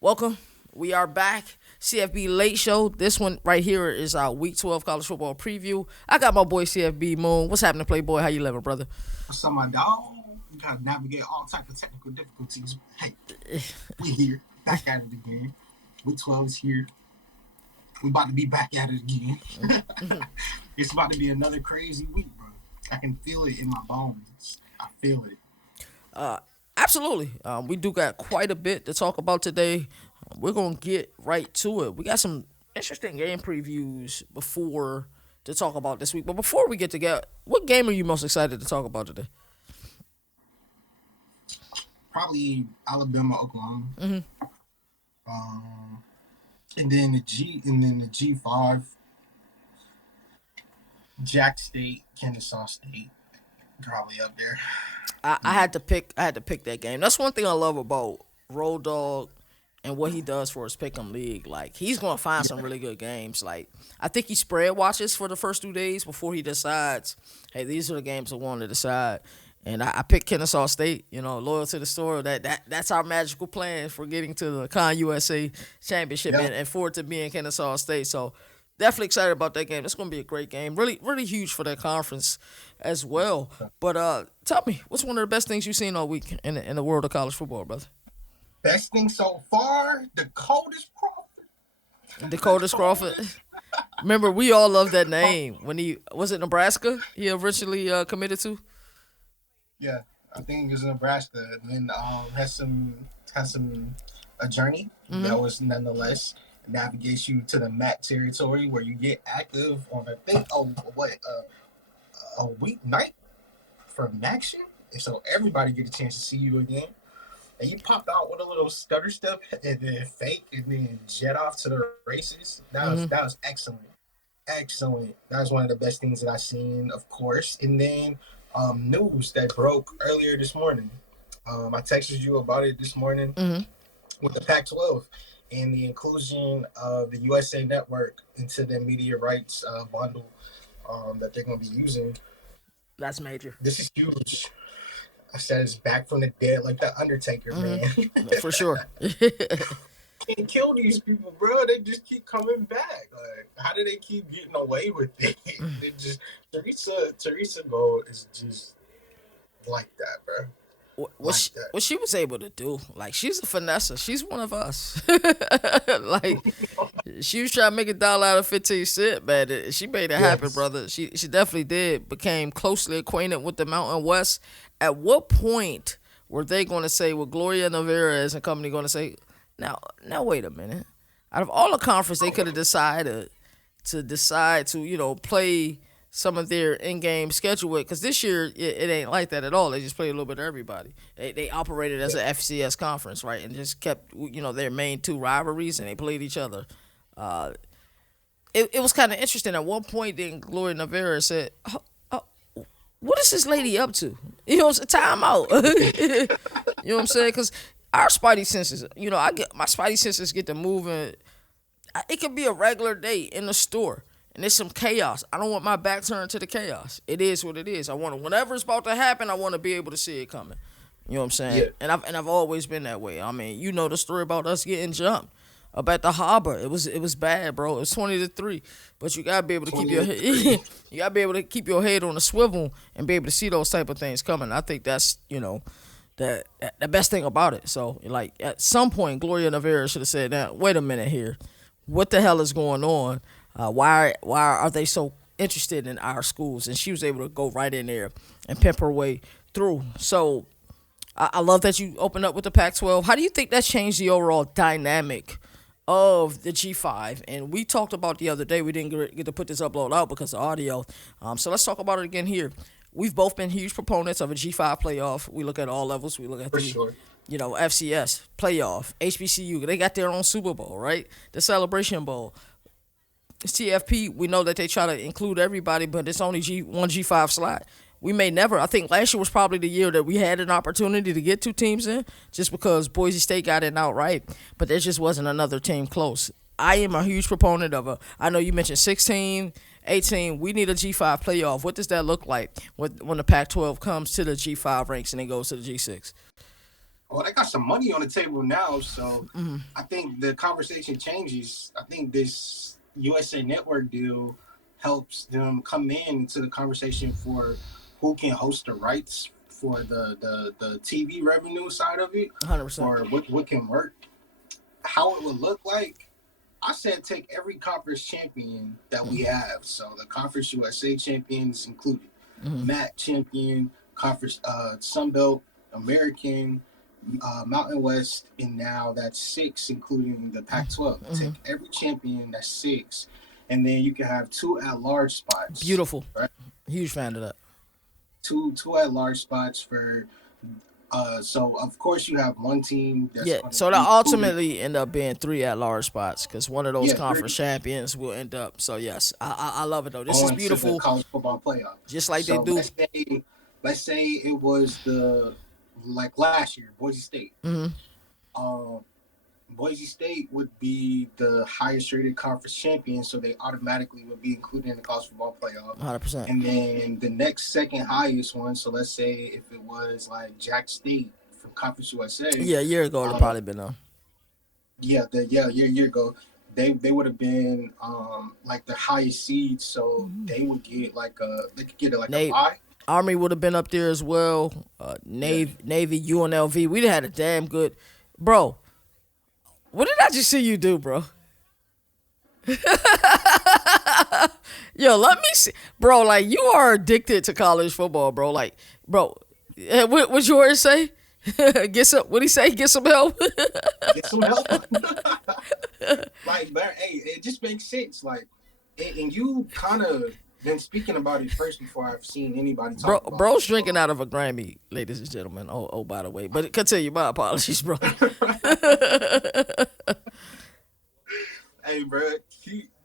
Welcome. We are back. CFB Late Show. This one right here is our Week 12 college football preview. I got my boy CFB Moon. What's happening, Playboy? How you living, brother? What's up, my dog? You gotta navigate all type of technical difficulties. Hey, we here, back at it again. Week 12 is here. We about to be back at it again. It's about to be another crazy week, bro. I can feel it in my bones. I feel it. Absolutely. We do got quite a bit to talk about today. We're going to get right to it. We got some interesting game previews before to talk about this week. But before we get together, what game are you most excited to talk about today? Probably Alabama, Oklahoma. And then the G5, Jack State, Kennesaw State, probably up there. I had to pick. I had to pick that game. That's one thing I love about Road Dog and what he does for his pick'em league. Like he's gonna find some really good games. Like I think he spread watches for the first 2 days before he decides, hey, these are the games I want to decide. And I picked Kennesaw State. You know, loyal to the store. That's our magical plan for getting to the Con USA Championship and for it to be in Kennesaw State. So definitely excited about that game. It's going to be a great game. Really, really huge for that conference as well. But tell me, what's one of the best things you've seen all week in the world of college football, brother? Best thing so far, Dakota's Crawford. Dakota's Crawford. Remember, we all love that name. When he was it Nebraska? He originally committed to. Yeah, I think it's Nebraska. And then has some a journey that was nonetheless navigates you to the MAC territory where you get active on I think a weeknight from action, and so everybody get a chance to see you again. And you popped out with a little stutter step and then fake and then jet off to the races. That was excellent. Excellent. That was one of the best things that I've seen, of course. And then news that broke earlier this morning. I texted you about it this morning with the Pac-12 and the inclusion of the USA Network into the media rights bundle that they're going to be using. That's major. This is huge. I said it's back from the dead like the Undertaker, man. For sure. Can't kill these people, bro. They just keep coming back. Like, how do they keep getting away with it? They just Teresa Gold is just like that, bro. What she was able to do, like she's a finesser. She's one of us. Like she was trying to make a dollar out of 15 cents, man. She made it happen, brother. She definitely did. Became closely acquainted with the Mountain West. At what point were they going to say, with Gloria Navarez and company going to say, now wait a minute. Out of all the conference, they could have decided to play some of their in-game schedule with, because this year it ain't like that at all. They just play a little bit of everybody. They operated as an FCS conference, right, and just kept their main two rivalries, and they played each other. It was kind of interesting. At one point, then Gloria Navarez said, what is this lady up to? Time out. You know what I'm saying? Because our spidey senses, my spidey senses get to moving. It could be a regular day in the store, and there's some chaos. I don't want my back turned to the chaos. It is what it is. I want to, whenever it's about to happen, I want to be able to see it coming. You know what I'm saying? Yeah. And I've always been that way. I mean, you know the story about us getting jumped up at the harbor. It was bad, bro. It was 20-3. But you gotta be able to keep your head on a swivel and be able to see those type of things coming. I think that's the best thing about it. So like at some point, Gloria Navarro should have said, "Now wait a minute here, what the hell is going on? Why are they so interested in our schools?" And she was able to go right in there and pimp her way through. So I love that you opened up with the Pac-12. How do you think that changed the overall dynamic of the G5? And we talked about the other day. We didn't get to put this upload out because of audio. So let's talk about it again here. We've both been huge proponents of a G5 playoff. We look at all levels. We look at FCS playoff, HBCU. They got their own Super Bowl, right? The Celebration Bowl. CFP, we know that they try to include everybody, but it's only one G5 slot. We may never. I think last year was probably the year that we had an opportunity to get two teams in, just because Boise State got in outright, but there just wasn't another team close. I am a huge proponent of I know you mentioned 16, 18. We need a G5 playoff. What does that look like when the Pac-12 comes to the G5 ranks and then goes to the G6? Well, they got some money on the table now, so I think the conversation changes. I think this USA Network deal helps them come into the conversation for who can host the rights for the TV revenue side of it, 100%. or what can work. How it would look like, I said take every conference champion that we have. So the Conference USA champions included, MAC champion, Conference Sun Belt, American, Mountain West, and now that's 6, including the Pac-12. Take every champion, that's 6, and then you can have 2 at-large spots. Beautiful. Right? Huge fan of that. Two at-large spots for. So of course you have one team. That's so that ultimately end up being 3 at-large spots because one of those conference champions will end up. So yes, I love it though. This is beautiful. To the college football playoff, just like they do. Let's say it was like last year, Boise State. Boise State would be the highest rated conference champion, so they automatically would be included in the college football playoff. 100%. And then the next second highest one, so let's say if it was like Jack State from Conference USA. Yeah, a year ago it would probably been on. Yeah, a year ago. They would have been like the highest seed, so they would get they could get a bye. Army would have been up there as well. Navy, UNLV. We'd have had a damn good, bro. What did I just see you do, bro? Yo, let me see. Bro, like, you are addicted to college football, bro. Like, bro, what'd yours say? What'd he say? Get some help? Get some help. Like, but, hey, it just makes sense. Like, and you kind of been speaking about it first before I've seen anybody talk about it. Bro's drinking out of a Grammy, ladies and gentlemen. Oh, by the way. But continue. My apologies, bro. Hey, bro,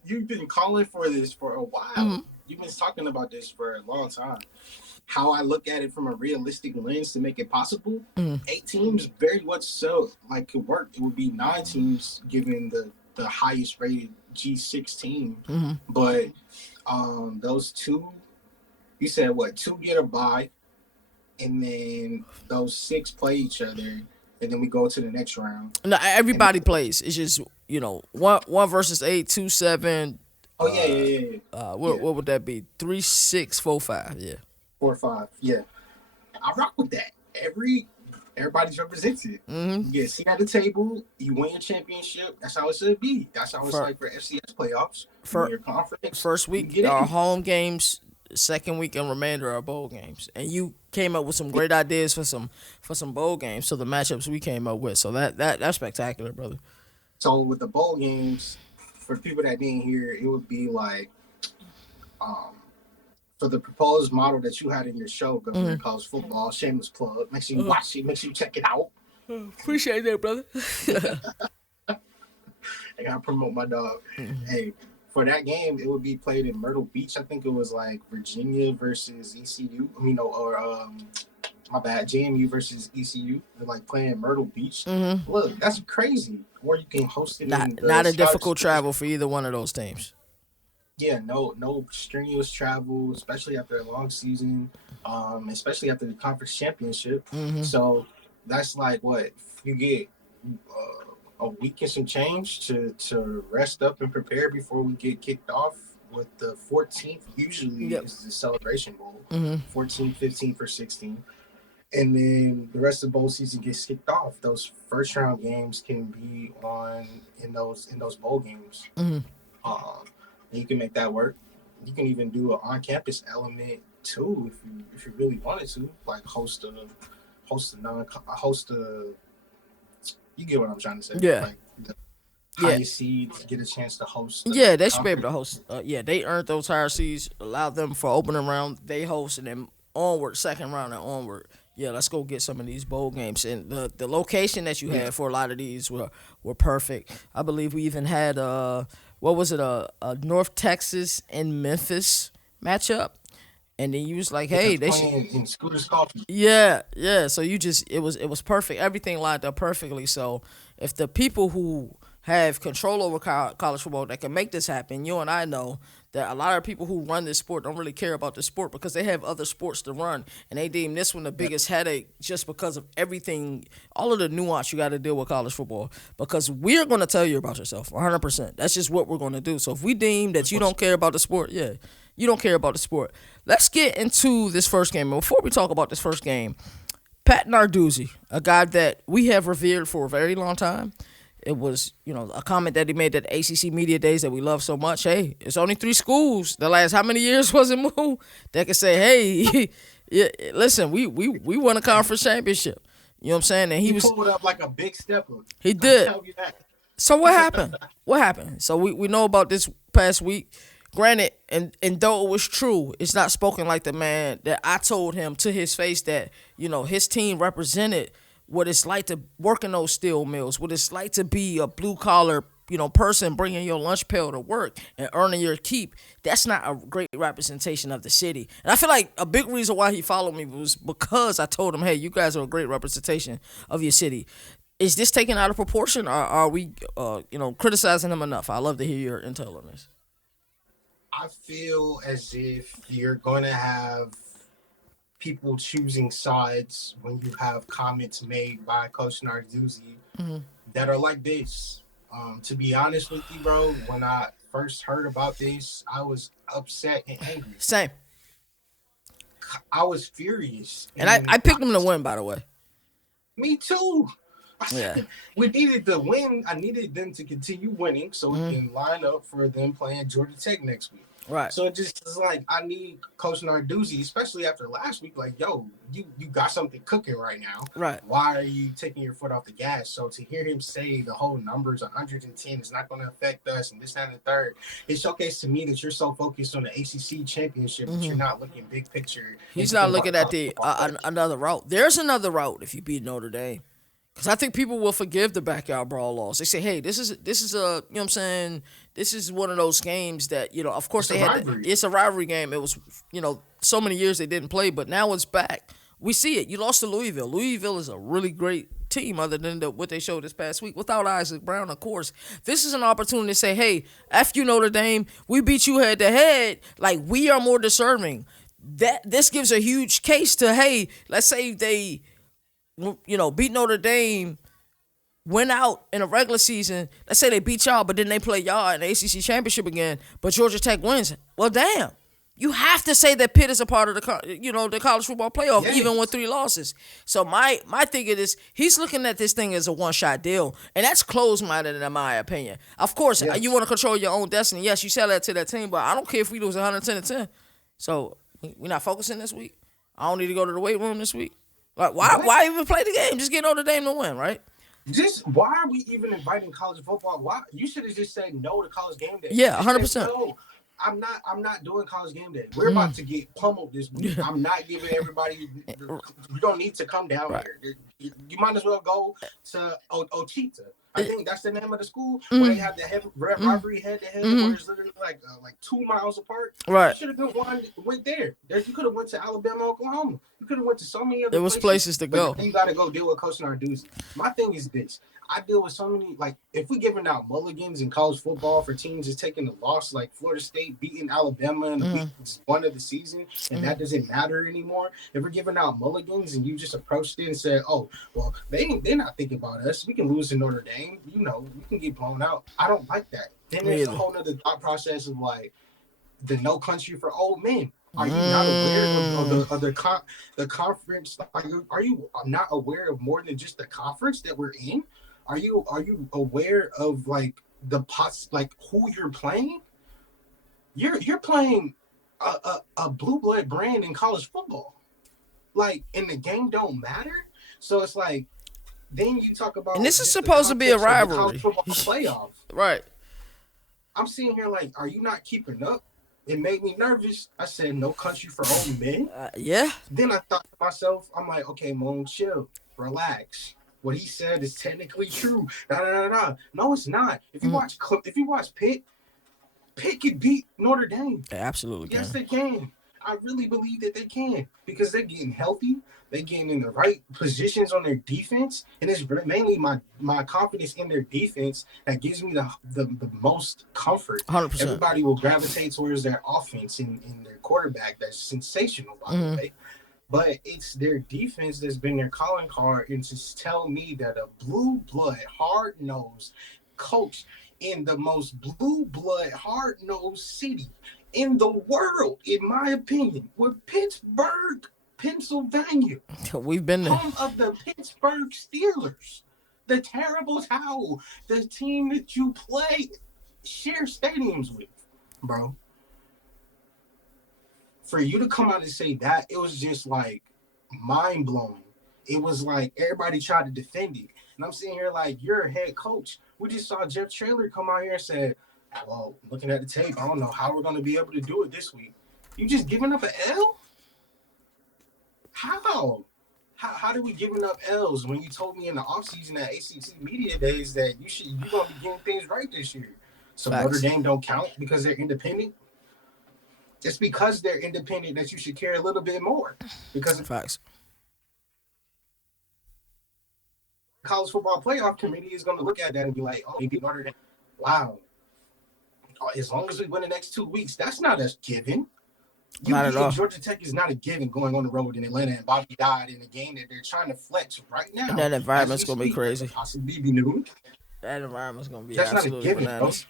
you've been calling for this for a while. You've been talking about this for a long time. How I look at it from a realistic lens to make it possible, 8 teams very much so could work. It would be 9 teams given the highest rated G6 team. But those 2, you said what? 2 get a bye, and then those 6 play each other, and then we go to the next round. No, everybody plays. It's just one versus 8, 2, 7. Oh yeah. What would that be? 3, 6, 4, 5. Yeah. 4, 5. Yeah. I rock with that. Everybody's represented. You get a seat at the table. You win your championship. That's how it should be. That's how it's like for FCS playoffs. For your conference. First week are home games. Second week and remainder are bowl games. And you came up with some great ideas for some bowl games. So the matchups we came up with. So that's spectacular, brother. So with the bowl games, for people that didn't hear, it would be like, for the proposed model that you had in your show, Governor College Football, shameless plug. Make sure you watch it. Make sure you check it out. Appreciate that, brother. I gotta promote my dog. Hey, for that game, it would be played in Myrtle Beach. I think it was like Virginia versus ECU. My bad, JMU versus ECU. They're like playing Myrtle Beach. Look, that's crazy. Or you can host it. Not a difficult travel for either one of those teams. Yeah, no strenuous travel, especially after a long season, especially after the conference championship. So that's like what you get a week and some change to rest up and prepare before we get kicked off with the 14th. Usually is the celebration bowl, 14th, 15th, or 16th. And then the rest of the bowl season gets kicked off. Those first round games can be in those bowl games. You can make that work. You can even do an on-campus element too, if you really wanted to, like host a. You get what I'm trying to say? Yeah. Like the highest seeds get a chance to host. They should be able to host. They earned those higher seeds. Allow them for opening round. They host and then onward, second round and onward. Yeah, let's go get some of these bowl games. And the location that you had for a lot of these were perfect. I believe we even had what was it, a North Texas and Memphis matchup, and then you was like, hey, they should in Scooter's Coffee. Yeah. So it was perfect. Everything lined up perfectly. So if the people who have control over college football that can make this happen, you and I know that a lot of people who run this sport don't really care about the sport because they have other sports to run, and they deem this one the biggest headache just because of everything, all of the nuance you got to deal with college football. Because we're going to tell you about yourself, 100%. That's just what we're going to do. So if we deem that you don't care about the sport, yeah, you don't care about the sport. Let's get into this first game. And before we talk about this first game, Pat Narduzzi, a guy that we have revered for a very long time. It was, a comment that he made at the ACC Media Days that we love so much. Hey, it's only 3 schools. The last how many years was it, Moo? That can say, hey, yeah, listen, we won a conference championship. You know what I'm saying? And he pulled up like a big stepper. He did. So what happened? What happened? So we know about this past week. Granted, and though it was true, it's not spoken like the man that I told him to his face that, his team represented what it's like to work in those steel mills, what it's like to be a blue-collar, person bringing your lunch pail to work and earning your keep. That's not a great representation of the city. And I feel like a big reason why he followed me was because I told him, hey, you guys are a great representation of your city. Is this taken out of proportion, or are we, criticizing him enough? I'd love to hear your intel on this. I feel as if you're going to have people choosing sides when you have comments made by Coach Narduzzi that are like this. To be honest with you, bro, when I first heard about this, I was upset and angry. Same. I was furious. And I picked them to win, by the way. Me too. Yeah. We needed to win. I needed them to continue winning so we can line up for them playing Georgia Tech next week. Right. So it just is like I need Coach Narduzzi, especially after last week, like, yo, you got something cooking right now. Right. Why are you taking your foot off the gas? So to hear him say the whole numbers 110 is not going to affect us and this, that, and the third, it showcased to me that you're so focused on the ACC championship that you're not looking big picture. He's not looking at the another route. There's another route if you beat Notre Dame. Because I think people will forgive the backyard brawl laws. They say, hey, this is a, you know what I'm saying, this is one of those games that, of course it's a rivalry game. It was, so many years they didn't play, but now it's back. We see it. You lost to Louisville. Louisville is a really great team other than what they showed this past week. Without Isaac Brown, of course. This is an opportunity to say, hey, F you Notre Dame, we beat you head to head. Like, we are more deserving. This gives a huge case to, hey, let's say they beat Notre Dame, went out in a regular season. Let's say they beat y'all, but then they play y'all in the ACC championship again, but Georgia Tech wins. Well, damn. You have to say that Pitt is a part of the college football playoff, even with 3 losses. So my thinking is he's looking at this thing as a one-shot deal, and that's closed-minded in my opinion. Of course, you want to control your own destiny. Yes, you sell that to that team, but I don't care if we lose 110-10. So we're not focusing this week. I don't need to go to the weight room this week. Like, why even play the game? Just get Notre Dame to win, right? Why are we even inviting college football? Why you should have just said no to college game day. Yeah, 100%. No, I'm not doing college game day. We're about to get pummeled this week. I'm not giving everybody. You don't need to come down here. You might as well go to Ochita. I think that's the name of the school where they have the rivalry head-to-head, where it's literally like 2 miles apart. Right. You should have been went there. You could have went to Alabama, Oklahoma. You could have went to so many other There was places to go. You got to go deal with Coach Narduzzi. My thing is this. I deal with so many, like, if we're giving out mulligans in college football for teams just taking the loss, like Florida State beating Alabama in week 1 of the season, and that doesn't matter anymore. If we're giving out mulligans and you just approached it and said, oh, well, they're not thinking about us. We can lose to Notre Dame. We can get blown out. I don't like that. Then there's a whole other thought process of, like, the no country for old men. Are you not aware of the conference? Are you not aware of more than just the conference that we're in? Are you aware of like who you're playing? You're playing a blue blood brand in college football, like, and the game don't matter. So it's like then you talk about, and this is supposed to be a rivalry, college football playoff, right? I'm sitting here like, are you not keeping up? It made me nervous. I said, no country for old men. Yeah. Then I thought to myself, I'm like, okay, Moon, chill, relax. What he said is technically true. No, it's not. If you watch Pitt could beat Notre Dame. They absolutely can. Yes, they can. I really believe that they can because they're getting healthy. They're getting in the right positions on their defense, and it's mainly my confidence in their defense that gives me the most comfort. 100%. Everybody will gravitate towards their offense and their quarterback. That's sensational, by the way. But it's their defense that's been their calling card, and to tell me that a blue blood, hard nosed coach in the most blue blood, hard nosed city in the world, in my opinion, with Pittsburgh, Pennsylvania, We've been there. home of the Pittsburgh Steelers, the terrible towel, the team that you play, share stadiums with, bro. For you to come out and say that, it was just like mind blowing. It was like everybody tried to defend it. And I'm sitting here like, you're a head coach. We just saw Jeff Traylor come out here and said, well, looking at the tape, I don't know how we're going to be able to do it this week. You just giving up an L? How do we giving up L's when you told me in the offseason at ACC Media Days that you're going to be getting things right this year? So Facts. Notre Dame don't count because they're independent? It's because they're independent that you should care a little bit more. Because Facts. the college football playoff committee is going to look at that and be like, oh, maybe Notre Dame. Wow. As long as we win the next 2 weeks, that's not a given. Not at all. Georgia Tech is not a given going on the road in Atlanta, and Bobby died in a game that they're trying to flex right now. And that environment's going to be crazy. Possibly be new. That environment's going to be That's absolutely not a given, bananas.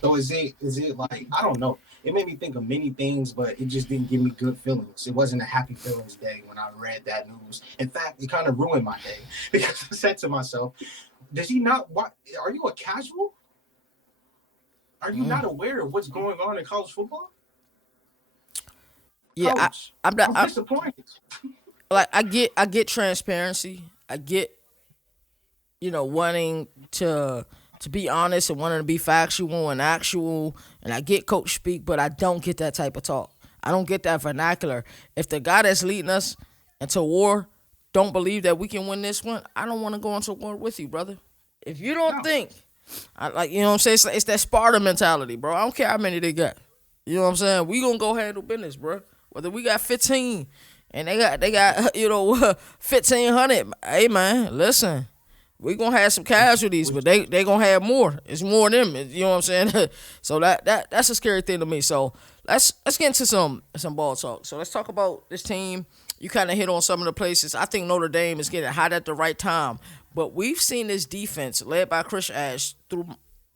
So is it like, I don't know. It made me think of many things, but it just didn't give me good feelings. It wasn't a happy feelings day when I read that news. In fact, it kind of ruined my day because I said to myself, does he not, what, are you a casual? Are you not aware of what's going on in college football? Yeah, Coach, I'm not. I'm disappointed. I get transparency. I get, wanting to be honest and wanting to be factual and actual, and I get coach speak, but I don't get that type of talk. I don't get that vernacular. If the guy that's leading us into war don't believe that we can win this one, I don't want to go into war with you, brother. If you don't think, what I'm saying, it's that Sparta mentality, bro. I don't care how many they got. You know what I'm saying? We gonna go handle business, bro. Whether we got 15 and they got 1,500, hey man, listen. We gonna have some casualties, but they gonna have more. It's more than them. You know what I'm saying? So that's a scary thing to me. So let's get into some ball talk. So let's talk about this team. You kind of hit on some of the places. I think Notre Dame is getting hot at the right time, but we've seen this defense led by Chris Ash through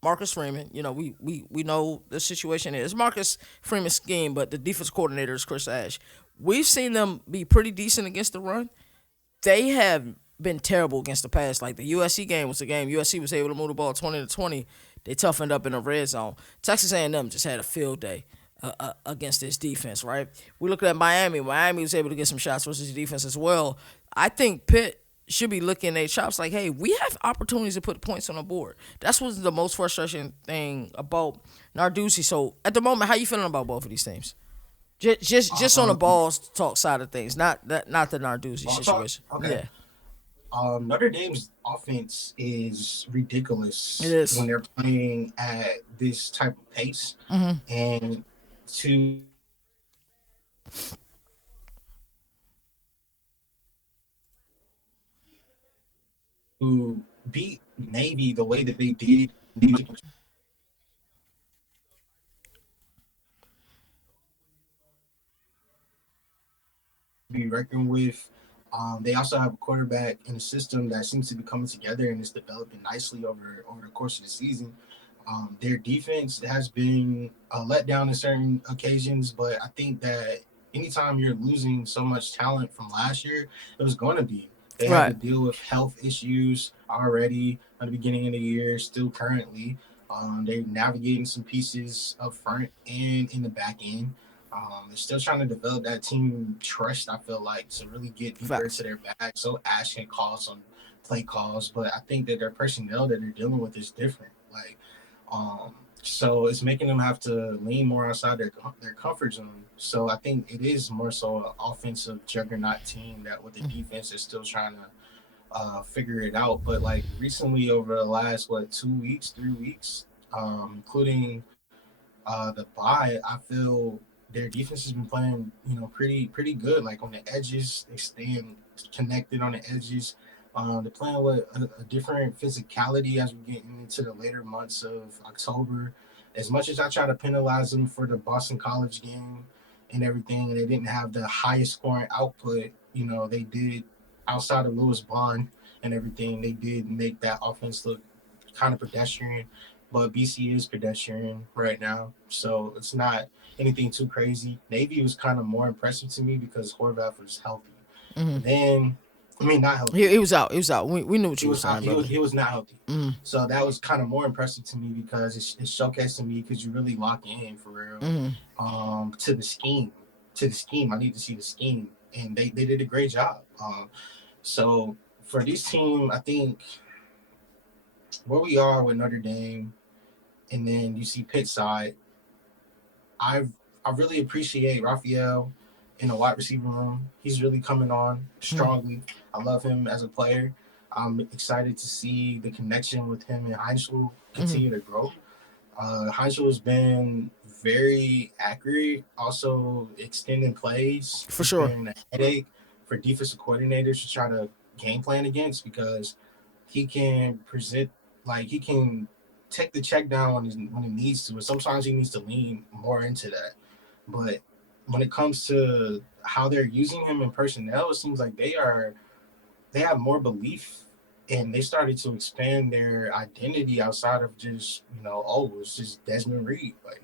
Marcus Freeman. We know the situation is Marcus Freeman's scheme, but the defense coordinator is Chris Ash. We've seen them be pretty decent against the run. They have been terrible against the pass. Like the USC game was a game USC was able to move the ball 20-20. They toughened up in the red zone. Texas A&M just had a field day against this defense, right? We look at Miami. Miami was able to get some shots versus the defense as well. I think Pitt should be looking at their chops like, hey, we have opportunities to put points on the board. That's what's the most frustrating thing about Narduzzi. So at the moment, how you feeling about both of these teams? Just on the ball talk side of things, not the Narduzzi situation. Okay. Yeah. Notre Dame's offense is ridiculous It is. when they're playing at this type of pace. And to beat Navy the way that they did, be reckoned with. They also have a quarterback in a system that seems to be coming together and is developing nicely over the course of the season. Their defense has been let down in certain occasions, but I think that anytime you're losing so much talent from last year, it was going to be. They have to deal with health issues already at the beginning of the year, still currently. They're navigating some pieces up front and in the back end. They're still trying to develop that team trust, I feel like, to really get deeper into their bag. So Ash can call some play calls, but I think that their personnel that they're dealing with is different. So it's making them have to lean more outside their comfort zone. So I think it is more so an offensive juggernaut team that with the defense is still trying to figure it out. But like recently over the last 3 weeks, including the bye, I feel their defense has been playing, pretty good. Like on the edges, they staying connected on the edges. They're playing with a different physicality as we get into the later months of October. As much as I try to penalize them for the Boston College game and everything, and they didn't have the highest scoring output, they did outside of Lewis Bond and everything. They did make that offense look kind of pedestrian, but BC is pedestrian right now, so it's not anything too crazy. Navy was kind of more impressive to me because Horvath was healthy. Mm-hmm. Then, I mean, not He, healthy. he was out. He was out. We knew what He you were was saying, not. He brother. was. He was not healthy. Mm-hmm. So that was kind of more impressive to me because it's showcasing me because you really lock in for real. Mm-hmm. To the scheme. To the scheme. I need to see the scheme, and they did a great job. So for this team, I think where we are with Notre Dame, and then you see Pitt side. I I really appreciate Raphael in the wide receiver room. He's really coming on strongly. I love him as a player. I'm excited to see the connection with him and Heinzel Mm-hmm. continue to grow. Heinzel has been very accurate, also extending plays. For It's sure. been a headache for defensive coordinators to try to game plan against because he can present, like, he can take the check down when he needs to. And sometimes he needs to lean more into that. But when it comes to how they're using him in personnel, it seems like they have more belief and they started to expand their identity outside of just, it's just Desmond Reed. Like,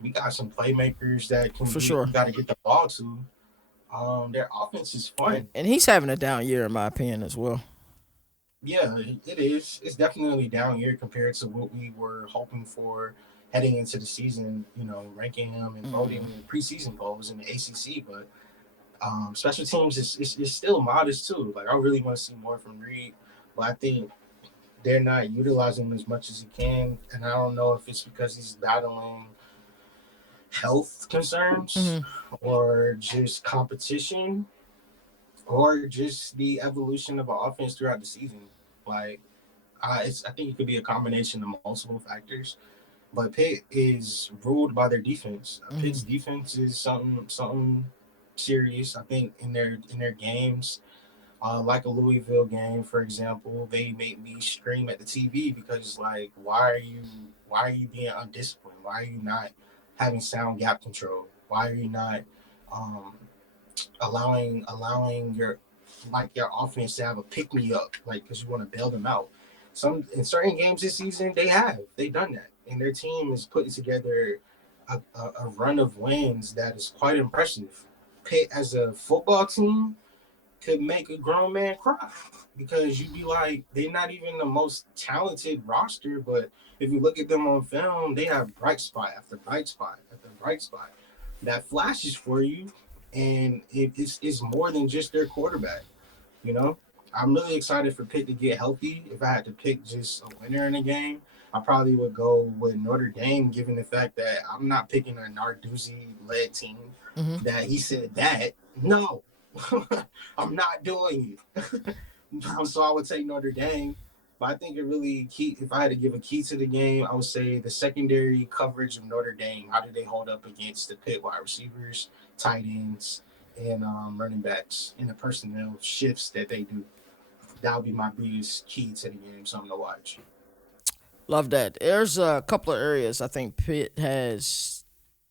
we got some playmakers that For we sure. got to get the ball to. Their offense is fun. And he's having a down year in my opinion as well. Yeah, it is. It's definitely down year compared to what we were hoping for heading into the season, ranking him and voting in the preseason polls in the ACC. But special teams is still modest too. Like, I really want to see more from Reed, but I think they're not utilizing him as much as he can. And I don't know if it's because he's battling health concerns Mm-hmm. or just competition or just the evolution of an offense throughout the season. Like, I think it could be a combination of multiple factors. But Pitt is ruled by their defense. Mm-hmm. Pitt's defense is something serious. I think in their games, like a Louisville game, for example, they made me scream at the TV because, like, why are you being undisciplined? Why are you not having sound gap control? Why are you not um, allowing your offense to have a pick me up, like, because you want to bail them out. Some in certain games this season they've done that, and their team is putting together a run of wins that is quite impressive. Pitt as a football team could make a grown man cry because you'd be like, they're not even the most talented roster, but if you look at them on film, they have bright spot after bright spot after bright spot that flashes for you, and it's more than just their quarterback. You know, I'm really excited for Pitt to get healthy. If I had to pick just a winner in the game, I probably would go with Notre Dame, given the fact that I'm not picking a Narduzzi led team. Mm-hmm. That he said that no, I'm not doing it. So I would take Notre Dame. But I think it really key. If I had to give a key to the game, I would say the secondary coverage of Notre Dame. How do they hold up against the Pitt wide receivers, tight ends, and running backs in the personnel shifts that they do? That would be my biggest key to the game. Something to watch. Love that. There's a couple of areas I think Pitt has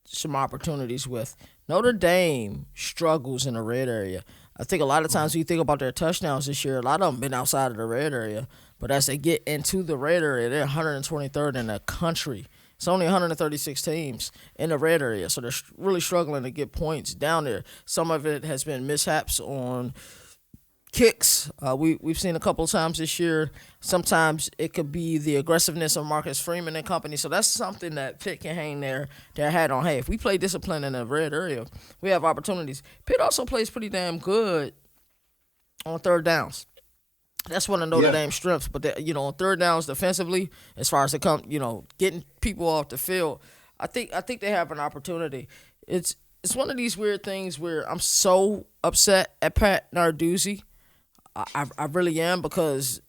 some opportunities with. Notre Dame struggles in the red area. I think a lot of times when you think about their touchdowns this year, a lot of them been outside of the red area. But as they get into the red area, they're 123rd in the country. It's only 136 teams in the red area, so they're really struggling to get points down there. Some of it has been mishaps on kicks. We've seen a couple of times this year. Sometimes it could be the aggressiveness of Marcus Freeman and company. So that's something that Pitt can hang their hat on. Hey, if we play discipline in the red area, we have opportunities. Pitt also plays pretty damn good on third downs. That's one of Notre Yeah, Dame's strengths. But on third downs defensively, as far as it comes, getting people off the field, I think they have an opportunity. It's one of these weird things where I'm so upset at Pat Narduzzi. I really am because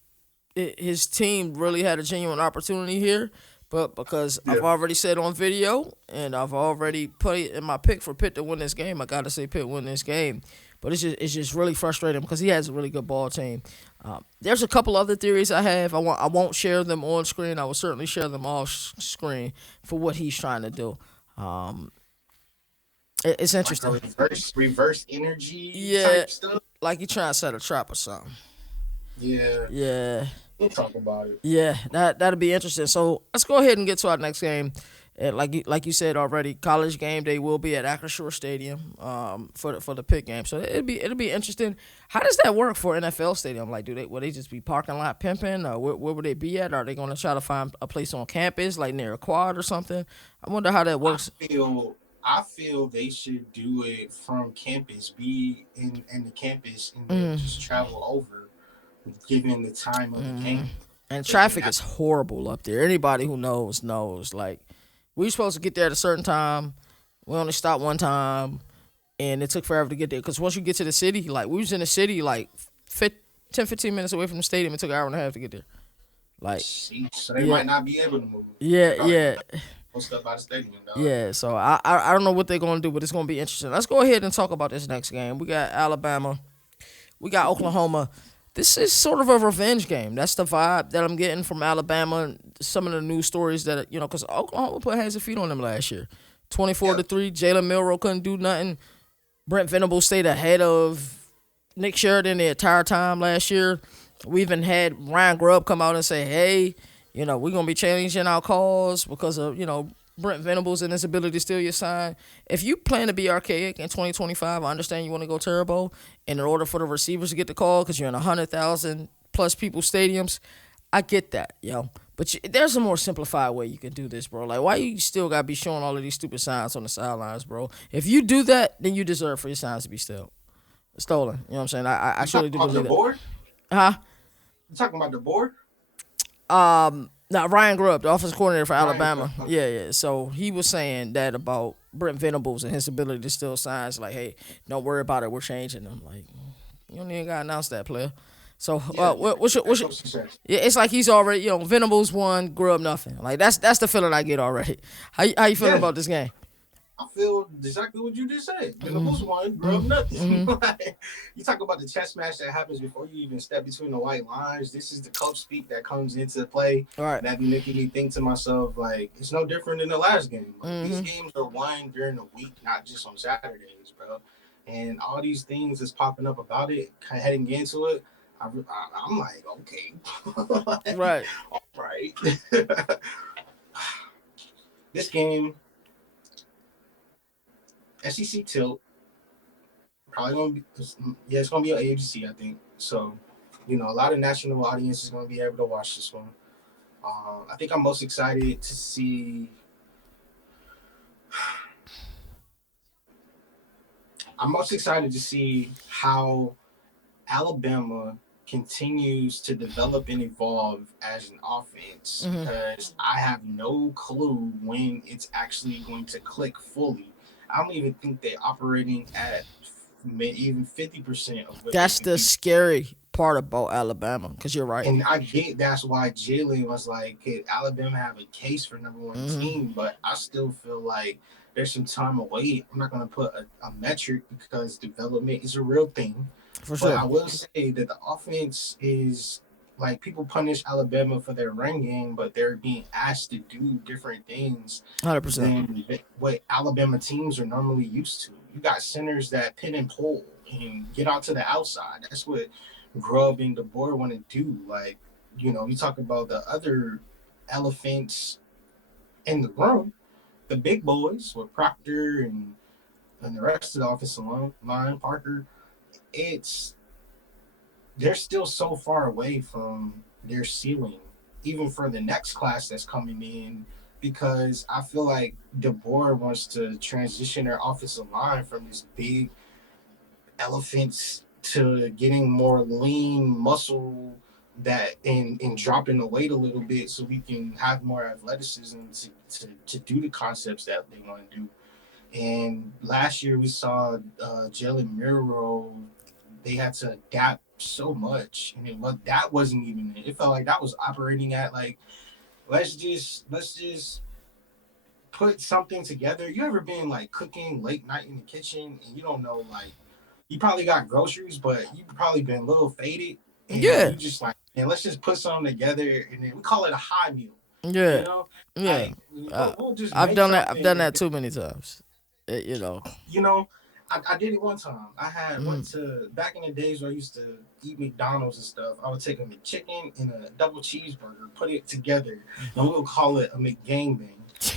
his team really had a genuine opportunity here But because Yeah. I've already said on video and I've already put it in my pick for Pitt to win this game, I gotta say Pitt win this game. But it's just really frustrating because he has a really good ball team. There's a couple other theories I have. I won't share them on screen. I will certainly share them off screen for what he's trying to do. Um, it's Like a interesting. reverse energy Yeah, type stuff. like he trying to set a trap or something. Yeah. Yeah, We'll talk about it. yeah, that'll be interesting. So let's go ahead and get to our next game. And like you said already, college game day will be at Acrisure Stadium for the Pitt game. So it'll be interesting. How does that work for NFL stadium? Like, will they just be parking lot pimping, or where would they be at? Are they going to try to find a place on campus, like near a quad or something? I wonder how that I works. feel I feel they should do it from campus, be in the campus, and then Mm, just travel over, given the time of the hmm. game. And They can traffic have is horrible up there. Anybody who knows. Like, we supposed to get there at a certain time. We only stopped one time, and it took forever to get there. Because once you get to the city, like, we was in the city, like, 10, 15 minutes away from the stadium. It took an hour and a half to get there. Like, so they yeah, might not be able to move. They yeah, probably be yeah, like most up by the stadium, dog. yeah. So I don't know what they're going to do, but it's going to be interesting. Let's go ahead and talk about this next game. We got Alabama. We got Oklahoma. This is sort of a revenge game. That's the vibe that I'm getting from Alabama. Some of the news stories that because Oklahoma put hands and feet on them last year, 24 Yeah. to 3. Jalen Milroe couldn't do nothing. Brent Venables stayed ahead of Nick Sheridan the entire time last year. We even had Ryan Grubb come out and say, "Hey, we're gonna be changing our calls because of Brent Venables and his ability to steal your sign." If you plan to be archaic in 2025, I understand you want to go turbo. And in order for the receivers to get the call, because you're in 100,000 plus people stadiums, I get that, But there's a more simplified way you can do this, bro. Like, why you still gotta be showing all of these stupid signs on the sidelines, bro? If you do that, then you deserve for your signs to be stolen. You know what I'm saying? I You surely talking do about the believe that. board? Huh? You talking about the board? Now Ryan Grubb, the offensive coordinator for Ryan, Alabama. Yeah, yeah. So he was saying that about Brent Venables and his ability to steal signs. Like, hey, don't worry about it. We're changing them. Like, you don't even gotta announce that, player. So, yeah, what's that's your what she says. yeah? It's like he's already, Venables won, Grubb nothing. Like, that's the feeling I get already. How you feeling Yeah, about this game? I feel exactly what you just said. Mm-hmm. Venables one, Grub nothing. Mm-hmm. You talk about the chess match that happens before you even step between the white lines. This is the coach speak that comes into play All right. that be making me think to myself, like, it's no different than the last game. Like, these Mm-hmm. games are won during the week, not just on Saturdays, bro. And all these things is popping up about it, kind of heading into it. I'm like, okay, Right. all right. This game, SEC tilt, probably gonna be, yeah, it's gonna be on ABC, I think. So, a lot of national audience is gonna be able to watch this one. I think I'm most excited to see. I'm most excited to see how Alabama continues to develop and evolve as an offense Mm-hmm. because I have no clue when it's actually going to click fully. I don't even think they're operating at even 50% of what they That's can the be. scary part about Alabama, because you're right. And I get that's why Jalen was like, could Alabama have a case for number one Mm-hmm. team? But I still feel like there's some time away. I'm not going to put a metric because development is a real thing. For But sure. I will say that the offense is like people punish Alabama for their run game, but they're being asked to do different things 100%. than what Alabama teams are normally used to. You got centers that pin and pull and get out to the outside. That's what Grubb and DeBoer want to do. Like, you talk about the other elephants in the room, the big boys with Proctor and the rest of the offensive line, Parker. It's they're still so far away from their ceiling, even for the next class that's coming in, because I feel like DeBoer wants to transition their offensive line from this big elephants to getting more lean muscle that and dropping the weight a little bit so we can have more athleticism to do the concepts that they want to do. And last year we saw Jalen Milroe. They had to adapt so much, and that wasn't even. It felt like that was operating at like Let's just put something together. You ever been like cooking late night in the kitchen and you don't know like you probably got groceries, but you probably been a little faded and Yeah, you just like, man, let's just put something together and then we call it a high meal. You yeah, know, yeah. like Uh, we'll just I've make done that. I've something done and that too many times. You know. you know, I did it one time. I had Mm. went to back in the days where I used to eat McDonald's and stuff. I would take a McChicken and a double cheeseburger, put it together, and we'll call it a McGangbang.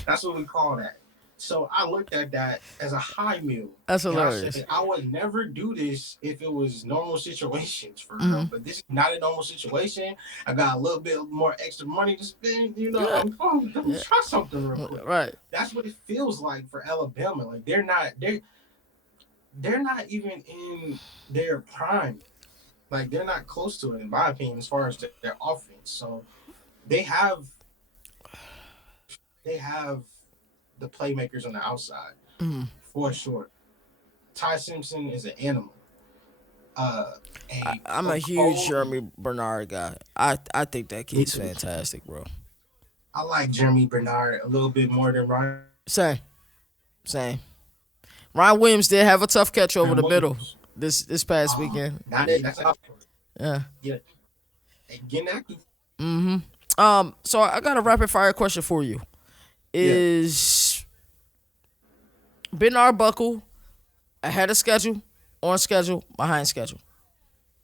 That's what we call that. So I looked at that as a high meal, That's and I hilarious. said I would never do this if it was normal situations for real. Mm. But this is not a normal situation. I got a little bit more extra money to spend. You know, Yeah, let me yeah. try something real quick. Right. That's what it feels like for Alabama. Like they're not even in their prime. Like they're not close to it, in my opinion, as far as their offense. So they have they have the playmakers on the outside Mm. for sure. Ty Simpson is an animal. Uh, a I'm a huge cold. Jeremy Bernard guy. I think that Me kid's too. fantastic, bro. I like Jeremy Bernard a little bit more than Ryan Same, same. Ryan Williams did have a tough catch over the middle Williams. this past weekend. Not that that's out. Yeah. Yeah, and getting active. Mm-hmm. So I got a rapid fire question for you. Yeah, Is Ben Arbuckle ahead of schedule, on schedule, behind schedule?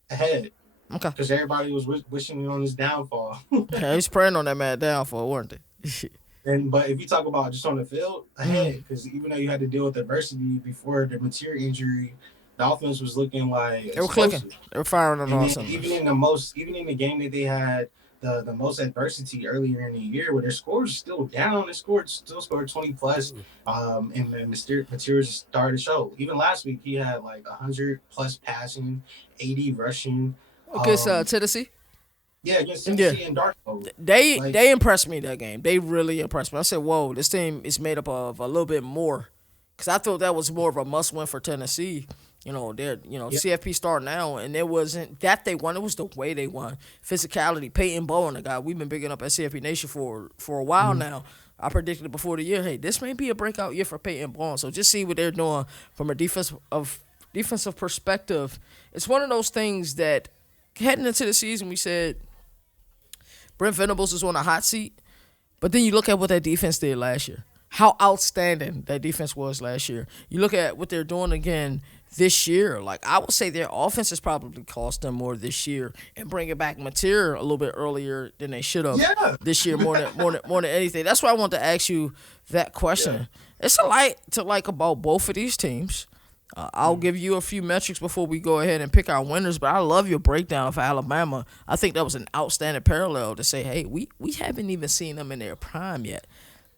ahead Okay. because everybody was wishing on his downfall. Yeah, he's praying on that man downfall, weren't they? And but if you talk about just on the field, Mm. ahead, because even though you had to deal with adversity before the material injury, the offense was looking like They were clicking. explosive. They were firing on And all then cylinders. even in the game that they had the most adversity earlier in the year, where their scores still down, they still scored 20 plus, and the materials started to show. Even last week, he had like 100 plus passing, 80 rushing. Okay, so Um, Tennessee. yeah, against Yeah. Tennessee and Darko. Like, They impressed me that game. They really impressed me. I said, "Whoa, this team is made up of a little bit more," because I thought that was more of a must win for Tennessee. They're yeah, CFP start now, and it wasn't that they won. It was the way they won. Physicality. Peyton Bowen, the guy we've been bigging up at CFP Nation for a while mhm, now. I predicted it before the year. Hey, this may be a breakout year for Peyton Bowen. So just see what they're doing from a defensive perspective. It's one of those things that heading into the season we said Brent Venables is on a hot seat. But then you look at what that defense did last year. How outstanding that defense was last year. You look at what they're doing again this year. Like I would say their offense has probably cost them more this year and bringing back material a little bit earlier than they should have yeah, this year more than anything. That's why I wanted to ask you that yeah. question. It's a lot to like about both of these teams. I'll Mhm. give you a few metrics before we go ahead and pick our winners, but I love your breakdown of Alabama. I think that was an outstanding parallel to say, hey, we haven't even seen them in their prime yet.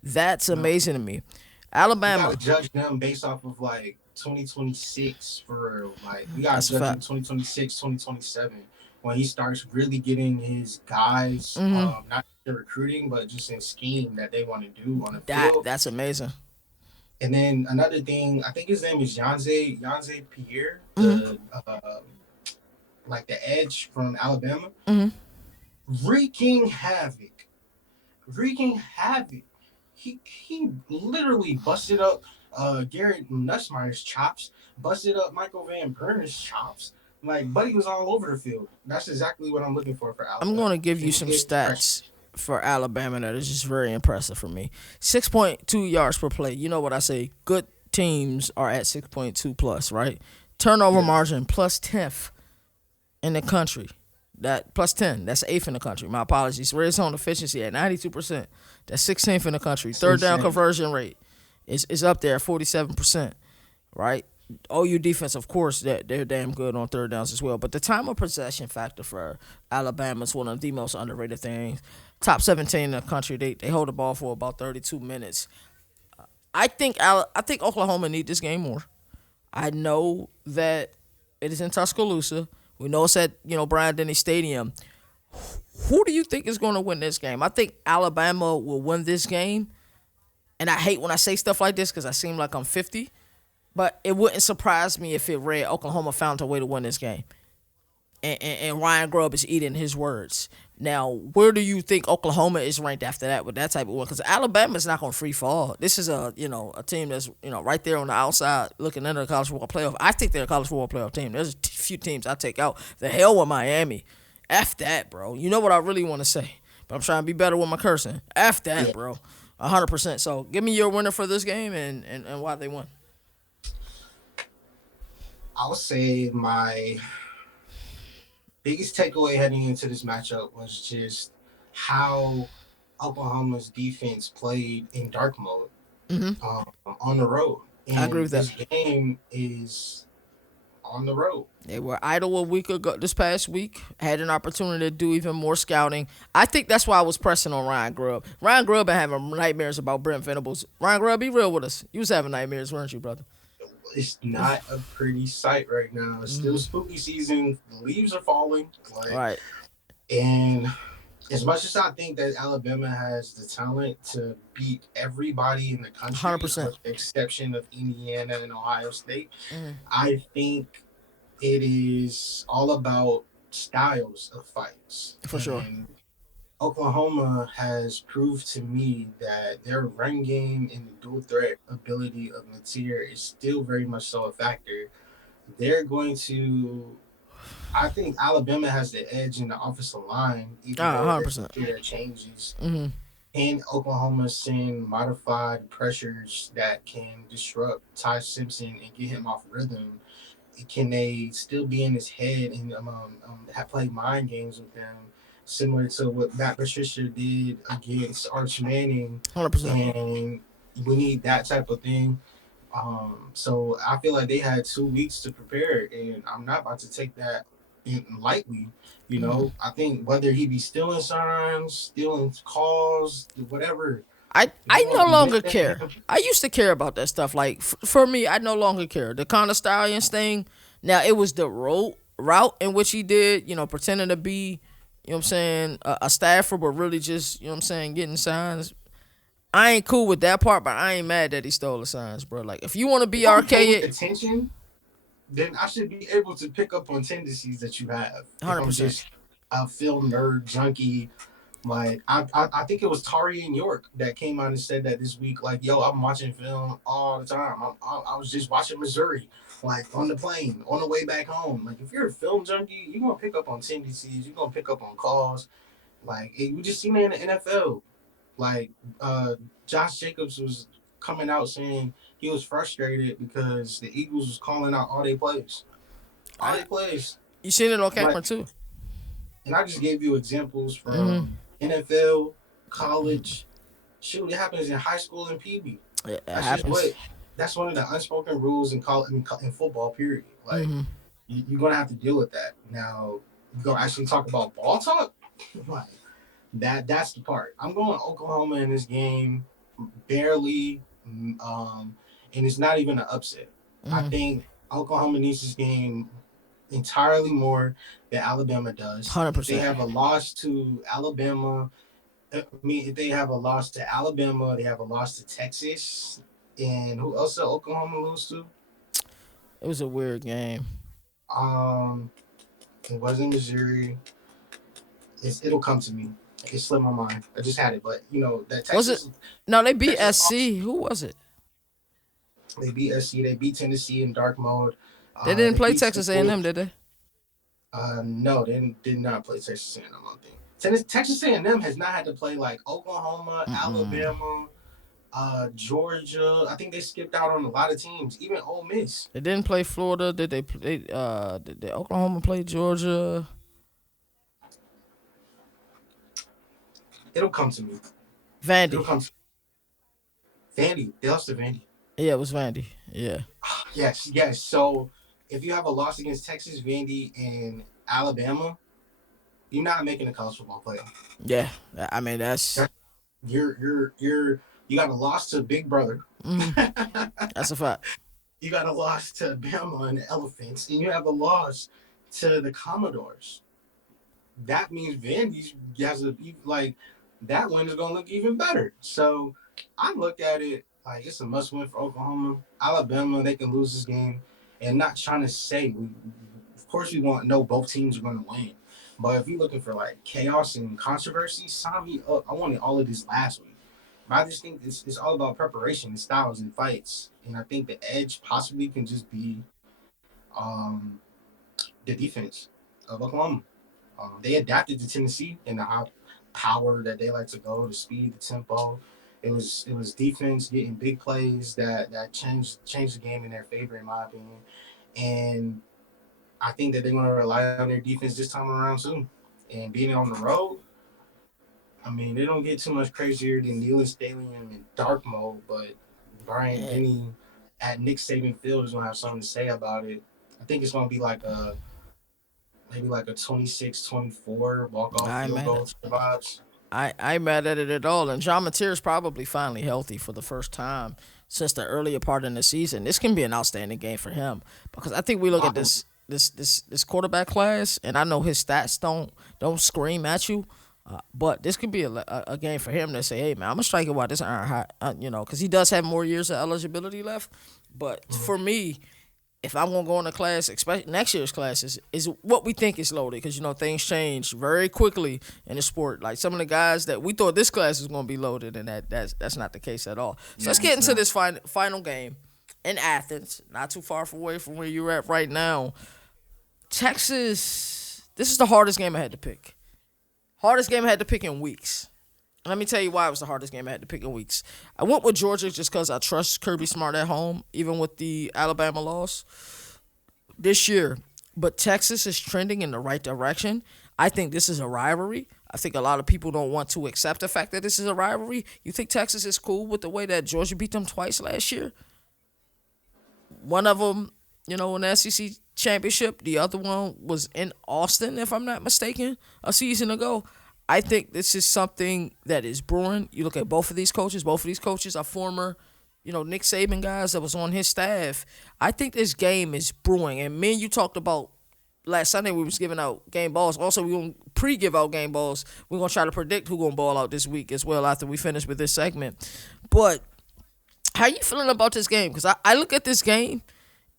That's No, amazing to me. you gotta Alabama, judge them based off of like 2026 for real. Like we gotta that's a judge them fact. 2026, 2027 when he starts really getting his guys, Hmm. not in recruiting, but just in scheme that they want to do on the That field. that's amazing. And then another thing, I think his name is Yanze Pierre, Hmm. the like the edge from Alabama, Hmm. wreaking havoc, wreaking havoc. He literally busted up Garrett Nussmeier's chops, busted up Michael Van Buren's chops. Like Buddy was all over the field. That's exactly what I'm looking for I'm Alabama. going to give And you he some gave expression. stats for Alabama that is just very impressive for me. 6.2 yards per play. You know what I say? Good teams are at 6.2 plus, right? Turnover Yeah, margin plus 10th in the country. That plus 10, that's eighth in the country. My apologies. Red zone efficiency at 92%. That's 16th in the country. it's Third down insane. conversion rate is up there at 47%, right? OU defense, of course, they're damn good on third downs as well. But the time of possession factor for Alabama is one of the most underrated things. Top 17 in the country. They hold the ball for about 32 minutes. I think Oklahoma need this game more. I know that it is in Tuscaloosa. We know it's at Bryant Denny Stadium. Who do you think is going to win this game? I think Alabama will win this game. And I hate when I say stuff like this because I seem like I'm 50. But it wouldn't surprise me if it read Oklahoma found a way to win this game. and Ryan Grubb is eating his words. Now, where do you think Oklahoma is ranked after that with that type of one? Because Alabama's not going to free fall. This is a team that's right there on the outside looking into the college football playoff. I think they're a college football playoff team. There's a few teams I take out. The hell with Miami. F that, bro. You know what I really want to say, but I'm trying to be better with my cursing. F that, bro. 100%. So give me your winner for this game and why they won. I'll say my biggest takeaway heading into this matchup was just how Oklahoma's defense played in dark mode on the road. I agree And with this that. game is on the road. They were idle a week ago. This past week, had an opportunity to do even more scouting. I think that's why I was pressing on Ryan Grubb. Ryan Grubb been having nightmares about Brent Venables. Ryan Grubb, be real with us. You was having nightmares, weren't you, brother? It's not a pretty sight right now. It's still spooky season. The leaves are falling. Right. And as much as I think that Alabama has the talent to beat everybody in the country, 100%. with the exception of Indiana and Ohio State, I think it is all about styles of fights. For sure. And Oklahoma has proved to me that their run game and the dual threat ability of Mateer is still very much so a factor. They're going to. I think Alabama has the edge in the offensive line, even though 100%. there are changes. Mm-hmm. And Oklahoma send modified pressures that can disrupt Ty Simpson and get him off rhythm. Can they still be in his head and play mind games with them, similar to what Matt Patricia did against Arch Manning? 100%. And we need that type of thing. So I feel like they had 2 weeks to prepare, and I'm not about to take that lightly. I think whether he be stealing signs, stealing calls, whatever. I no longer care. I used to care about that stuff. Like for me, I no longer care. The Connor Stallions thing. Now it was the route in which he did. Pretending to be, what I'm saying, a staffer, but really just, what I'm saying, getting signs. I ain't cool with that part, but I ain't mad that he stole the signs, bro. Like if you want to be archaic, attention, then I should be able to pick up on tendencies that you have. 100%. A film nerd junkie. Like I think it was Tari in York that came out and said that this week. Like, yo, I'm watching film all the time. I was just watching Missouri, like on the plane on the way back home. Like, if you're a film junkie, you're gonna pick up on tendencies. You're gonna pick up on calls. Like, we just seen it in the NFL. Like, Josh Jacobs was coming out saying he was frustrated because the Eagles was calling out all their plays. All their plays. You seen it on camera Like, too. and I just gave you examples from NFL, college. Shoot, it happens in high school and PB. It That's happens. that's one of the unspoken rules in college in football. Period. Like, you're gonna have to deal with that. Now, you're gonna actually talk about ball talk. Like, that's the part. I'm going Oklahoma in this game, barely, and it's not even an upset. I think Oklahoma needs this game entirely more than Alabama does. 100%. If they have a loss to Alabama, if they have a loss to Alabama, they have a loss to Texas, and who else did Oklahoma lose to? It was a weird game. Um, it wasn't Missouri. It'll come to me. It slipped my mind. I just had it, but that Texas. Was it? No, they beat Texas SC. Who was it? They beat SC. They beat Tennessee in dark mode. They didn't play beat Texas A&M, did they? No, they did not play Texas A&M. I don't think Texas A&M has not had to play like Oklahoma, Alabama, Georgia. I think they skipped out on a lot of teams, even Ole Miss. They didn't play Florida. Did they play? Did Oklahoma play Georgia? It'll come to me. Vandy. It'll come to Vandy. They lost to Vandy. Yeah, it was Vandy. Yeah. Yes. So if you have a loss against Texas, Vandy, and Alabama, you're not making a college football playoff. Yeah, I mean that's you got a loss to Big Brother. That's a fact. You got a loss to Bama and the Elephants, and you have a loss to the Commodores. That means Vandy's has a like that win is gonna look even better. So I look at it like it's a must win for Oklahoma. Alabama, they can lose this game, and not trying to say Of course, we want know both teams are going to win. But if you're looking for like chaos and controversy, sign me up. I wanted all of this last week. But I just think it's all about preparation, and styles, and fights. And I think the edge possibly can just be um, the defense of Oklahoma. They adapted to Tennessee in the high power that they like to go, the speed, the tempo. It was defense getting big plays that changed the game in their favor, in my opinion. And I think that they're going to rely on their defense this time around too. And being on the road, I mean, they don't get too much crazier than Neyland Stadium in dark mode, but Brian And Denny at Nick Saban Field is going to have something to say about it. I think it's going to be like maybe like a 26-24 walk-off I ain't field mad goal at to the vibes. I ain't mad at it at all. And John Mateer's probably finally healthy for the first time since the earlier part in the season. This can be an outstanding game for him because I think we look at Wow. this quarterback class, and I know his stats don't scream at you. But this could be a game for him to say, "Hey man, I'm gonna strike it while this iron hot," because he does have more years of eligibility left. But Mhm. for me, if I'm gonna go in a class, especially next year's classes, is what we think is loaded because things change very quickly in the sport. Like some of the guys that we thought this class was gonna be loaded, and that's not the case at all. So let's Yeah, get it's into not. this final game in Athens, not too far away from where you're at right now. Texas. This is the hardest game I had to pick. Hardest game I had to pick in weeks. Let me tell you why it was the hardest game I had to pick in weeks. I went with Georgia just because I trust Kirby Smart at home, even with the Alabama loss this year. But Texas is trending in the right direction. I think this is a rivalry. I think a lot of people don't want to accept the fact that this is a rivalry. You think Texas is cool with the way that Georgia beat them twice last year? One of them, in the SEC championship. The other one was in Austin, if I'm not mistaken, a season ago. I think this is something that is brewing. You look at both of these coaches. Both of these coaches are former, Nick Saban guys that was on his staff. I think this game is brewing. And me and you talked about last Sunday we was giving out game balls. Also, we gonna pre-give out game balls. We're gonna try to predict who gonna ball out this week as well after we finish with this segment. But how you feeling about this game? Because I look at this game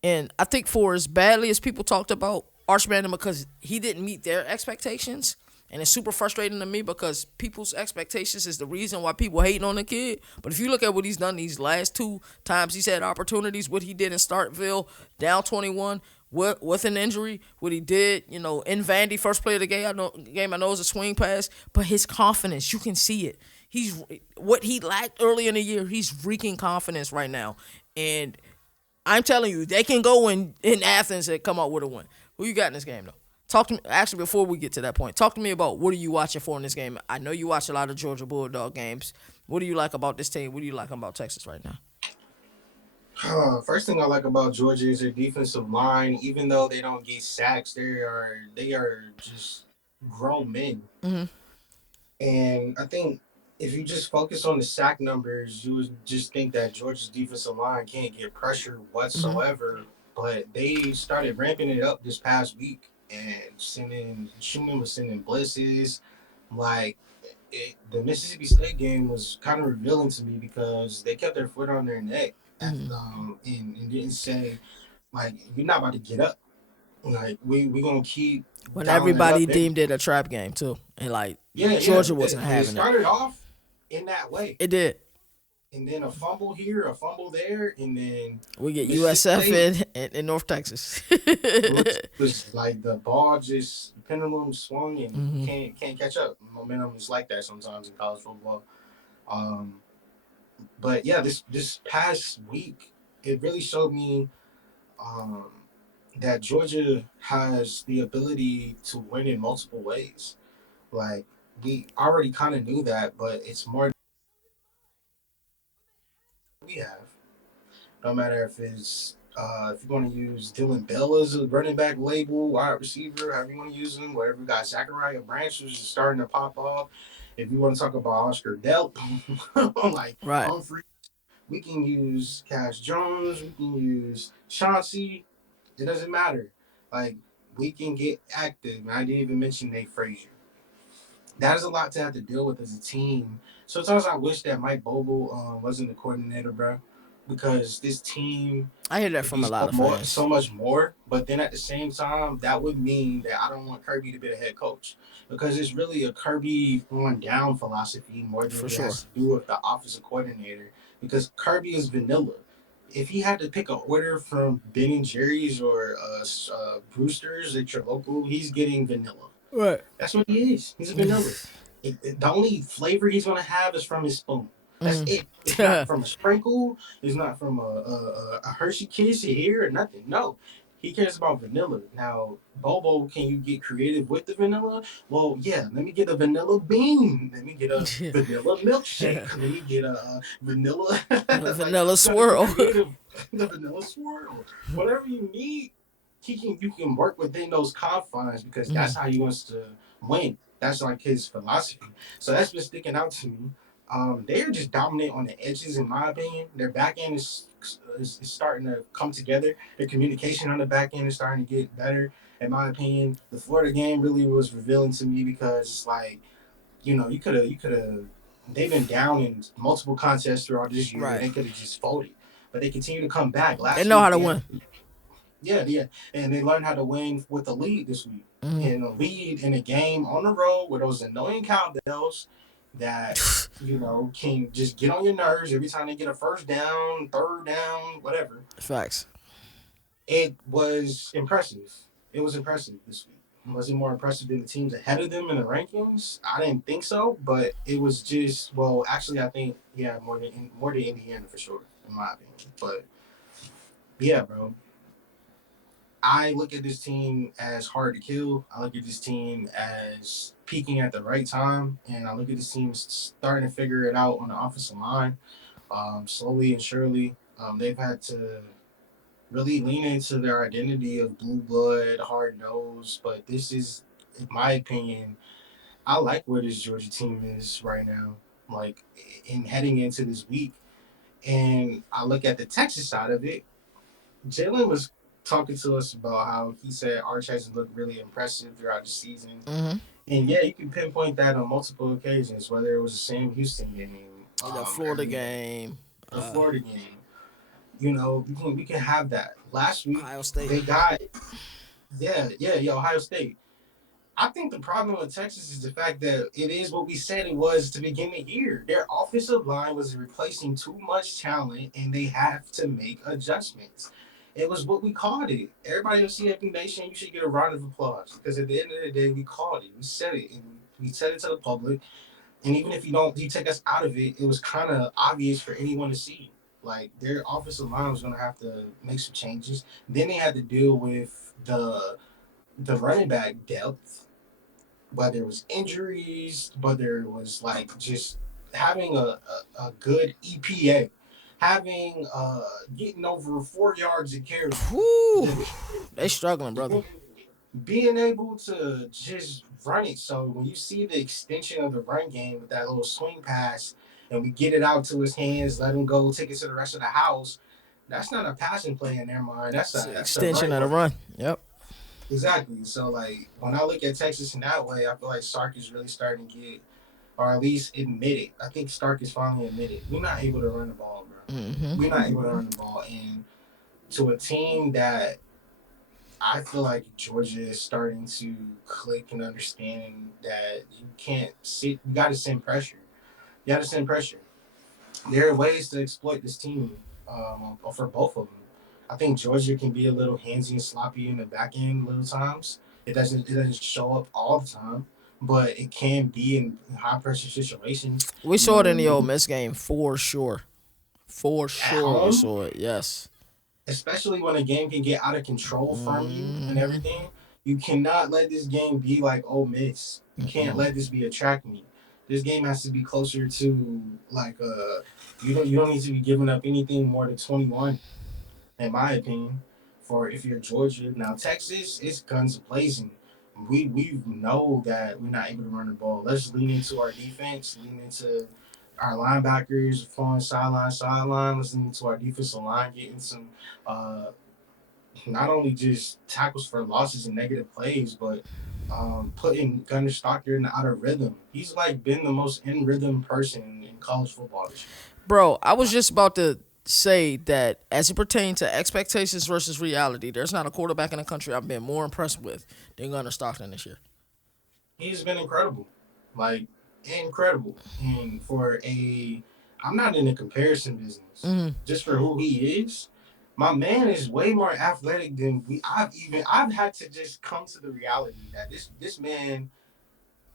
and I think for as badly as people talked about Arch Manning because he didn't meet their expectations, and it's super frustrating to me because people's expectations is the reason why people hating on the kid. But if you look at what he's done these last two times he's had opportunities, what he did in Starkville, down 21, with an injury, what he did, in Vandy, first play of the game, I know it was a swing pass, but his confidence, you can see it. He's what he lacked early in the year, he's wreaking confidence right now. And I'm telling you, they can go in Athens and come out with a win. Who you got in this game, though? Talk to me. Actually, before we get to that point, talk to me about what are you watching for in this game. I know you watch a lot of Georgia Bulldog games. What do you like about this team? What do you like about Texas right now? First thing I like about Georgia is their defensive line. Even though they don't get sacks, they are just grown men. Mm-hmm. And I think if you just focus on the sack numbers, you would just think that Georgia's defensive line can't get pressure Mm-hmm. whatsoever. But they started ramping it up this past week and sending Schumann was sending blitzes. Like the Mississippi State game was kind of revealing to me because they kept their foot on their neck Mm-hmm. and didn't say like you're not about to get up. Like we gonna keep When dialing it everybody up. deemed it a trap game too, and like Yeah, yeah. Georgia wasn't It having it. started off in that way, It did. and then a fumble here, a fumble there, and then We get Mississippi USF State in North Texas. was like the ball just pendulum swung and you Mm-hmm. can't catch up. Momentum is like that sometimes in college football. Um, but yeah, this past week it really showed me um, that Georgia has the ability to win in multiple ways. Like we already kind of knew that, but it's more we have. No matter if you're going to use Dylan Bell as a running back label, wide receiver, however you want to use him, whatever you got Zachariah Branch who's just starting to pop off. If you want to talk about Oscar Delp, like Right. Humphrey, we can use Cash Jones, we can use Chauncey. It doesn't matter. Like we can get active. And I didn't even mention Nate Frazier. That is a lot to have to deal with as a team. Sometimes I wish that Mike Bobo wasn't the coordinator, bro. because this team I hear that could from be a lot of so fans. much more. But then at the same time, that would mean that I don't want Kirby to be the head coach because it's really a Kirby on down philosophy more than For it sure. has to do with the offensive coordinator. Because Kirby is vanilla. If he had to pick an order from Ben and Jerry's or Brewster's at your local, he's getting vanilla. Right. That's what he is. He's a vanilla. The only flavor he's gonna have is from his spoon. That's Mm. it. It's not from a sprinkle. It's not from a Hershey Kiss here or nothing. No, he cares about vanilla. Now, Bobo, can you get creative with the vanilla? Well, yeah. Let me get a vanilla bean. Let me get a vanilla milkshake. Let me get a vanilla. Like Vanilla you gotta get swirl. creative. The vanilla swirl. Whatever you need, you can work within those confines because Mm. that's how he wants to win. That's like his philosophy. So that's been sticking out to me. They are just dominant on the edges, in my opinion. Their back end is starting to come together. Their communication on the back end is starting to get better, in my opinion. The Florida game really was revealing to me because, like, you could have. They've been down in multiple contests throughout this year, and Right. they could have just folded, but they continue to come back. They Last know how week to they had win. yeah, and they learned how to win with the lead this week. Mm. And a lead in a game on the road with those annoying cowbells that can just get on your nerves every time they get a first down, third down, whatever. Facts. It was impressive. It was impressive this week. Was it more impressive than the teams ahead of them in the rankings? I didn't think so, but it was just Actually, I think more than Indiana for sure, in my opinion. But yeah, bro, I look at this team as hard to kill. I look at this team as peaking at the right time, and I look at this team starting to figure it out on the offensive line. Slowly and surely, they've had to really lean into their identity of blue blood, hard nose. But this is, in my opinion, I like where this Georgia team is right now. Like in heading into this week, and I look at the Texas side of it. Jalen was talking to us about how he said Arch hasn't looked really impressive throughout the season. Mm-hmm. And yeah, you can pinpoint that on multiple occasions, whether it was the same Houston game, The Florida earlier, game. the Florida game. We can have that. Last week Ohio State. they got yeah, Ohio State. I think the problem with Texas is the fact that it is what we said it was to begin the year. Their offensive line was replacing too much talent, and they have to make adjustments. It was what we called it. Everybody in CFB Nation, you should get a round of applause because at the end of the day, we called it. We said it, and we said it to the public. And even if you take us out of it, it was kind of obvious for anyone to see. Like their offensive line was going to have to make some changes. Then they had to deal with the running back depth, whether it was injuries, whether it was like just having a good EPA, having getting over 4 yards of carry, Whoo. the, They struggling, brother. being able to just run it. So when you see the extension of the run game with that little swing pass, and we get it out to his hands, let him go, take it to the rest of the house. That's not a passing play in their mind. That's It's a an that's a extension run of the play. run. Yep. Exactly. So like when I look at Texas in that way, I feel like Sark is really starting to get, or at least admit it. I think Stark is finally admitted we're not able to run the ball, bro. Mm-hmm. We're not able to run the ball, and to a team that I feel like Georgia is starting to click and understand that you can't sit. You got to send pressure. You got to send pressure. There are ways to exploit this team for both of them. I think Georgia can be a little handsy and sloppy in the back end little times. It doesn't show up all the time, but it can be in high pressure situations. We You saw it know, in the Ole Miss game for sure. For at sure, we home, saw it. Yes. especially when a game can get out of control from you and Mm-hmm. everything. You cannot let this game be like Ole Miss. You can't Mm-mm. let this be a track meet. This game has to be closer to like you don't need to be giving up anything more than 21 in my opinion, for if you're Georgia. Now Texas, it's guns blazing. We know that we're not able to run the ball. Let's lean into our defense, lean into our linebackers flowing sideline. Let's lean into our defensive line, getting some not only just tackles for losses and negative plays, but putting Gunner Stockton out of rhythm. He's like been the most in rhythm person in college football this year. Bro, I was just about to. say that as it pertains to expectations versus reality, there's not a quarterback in the country I've been more impressed with than Gunnar Stockton this year. He's been incredible, like incredible. And for a, I'm not in the comparison business. Mm-hmm. Just for who he is, my man is way more athletic than we. I've had to just come to the reality that this man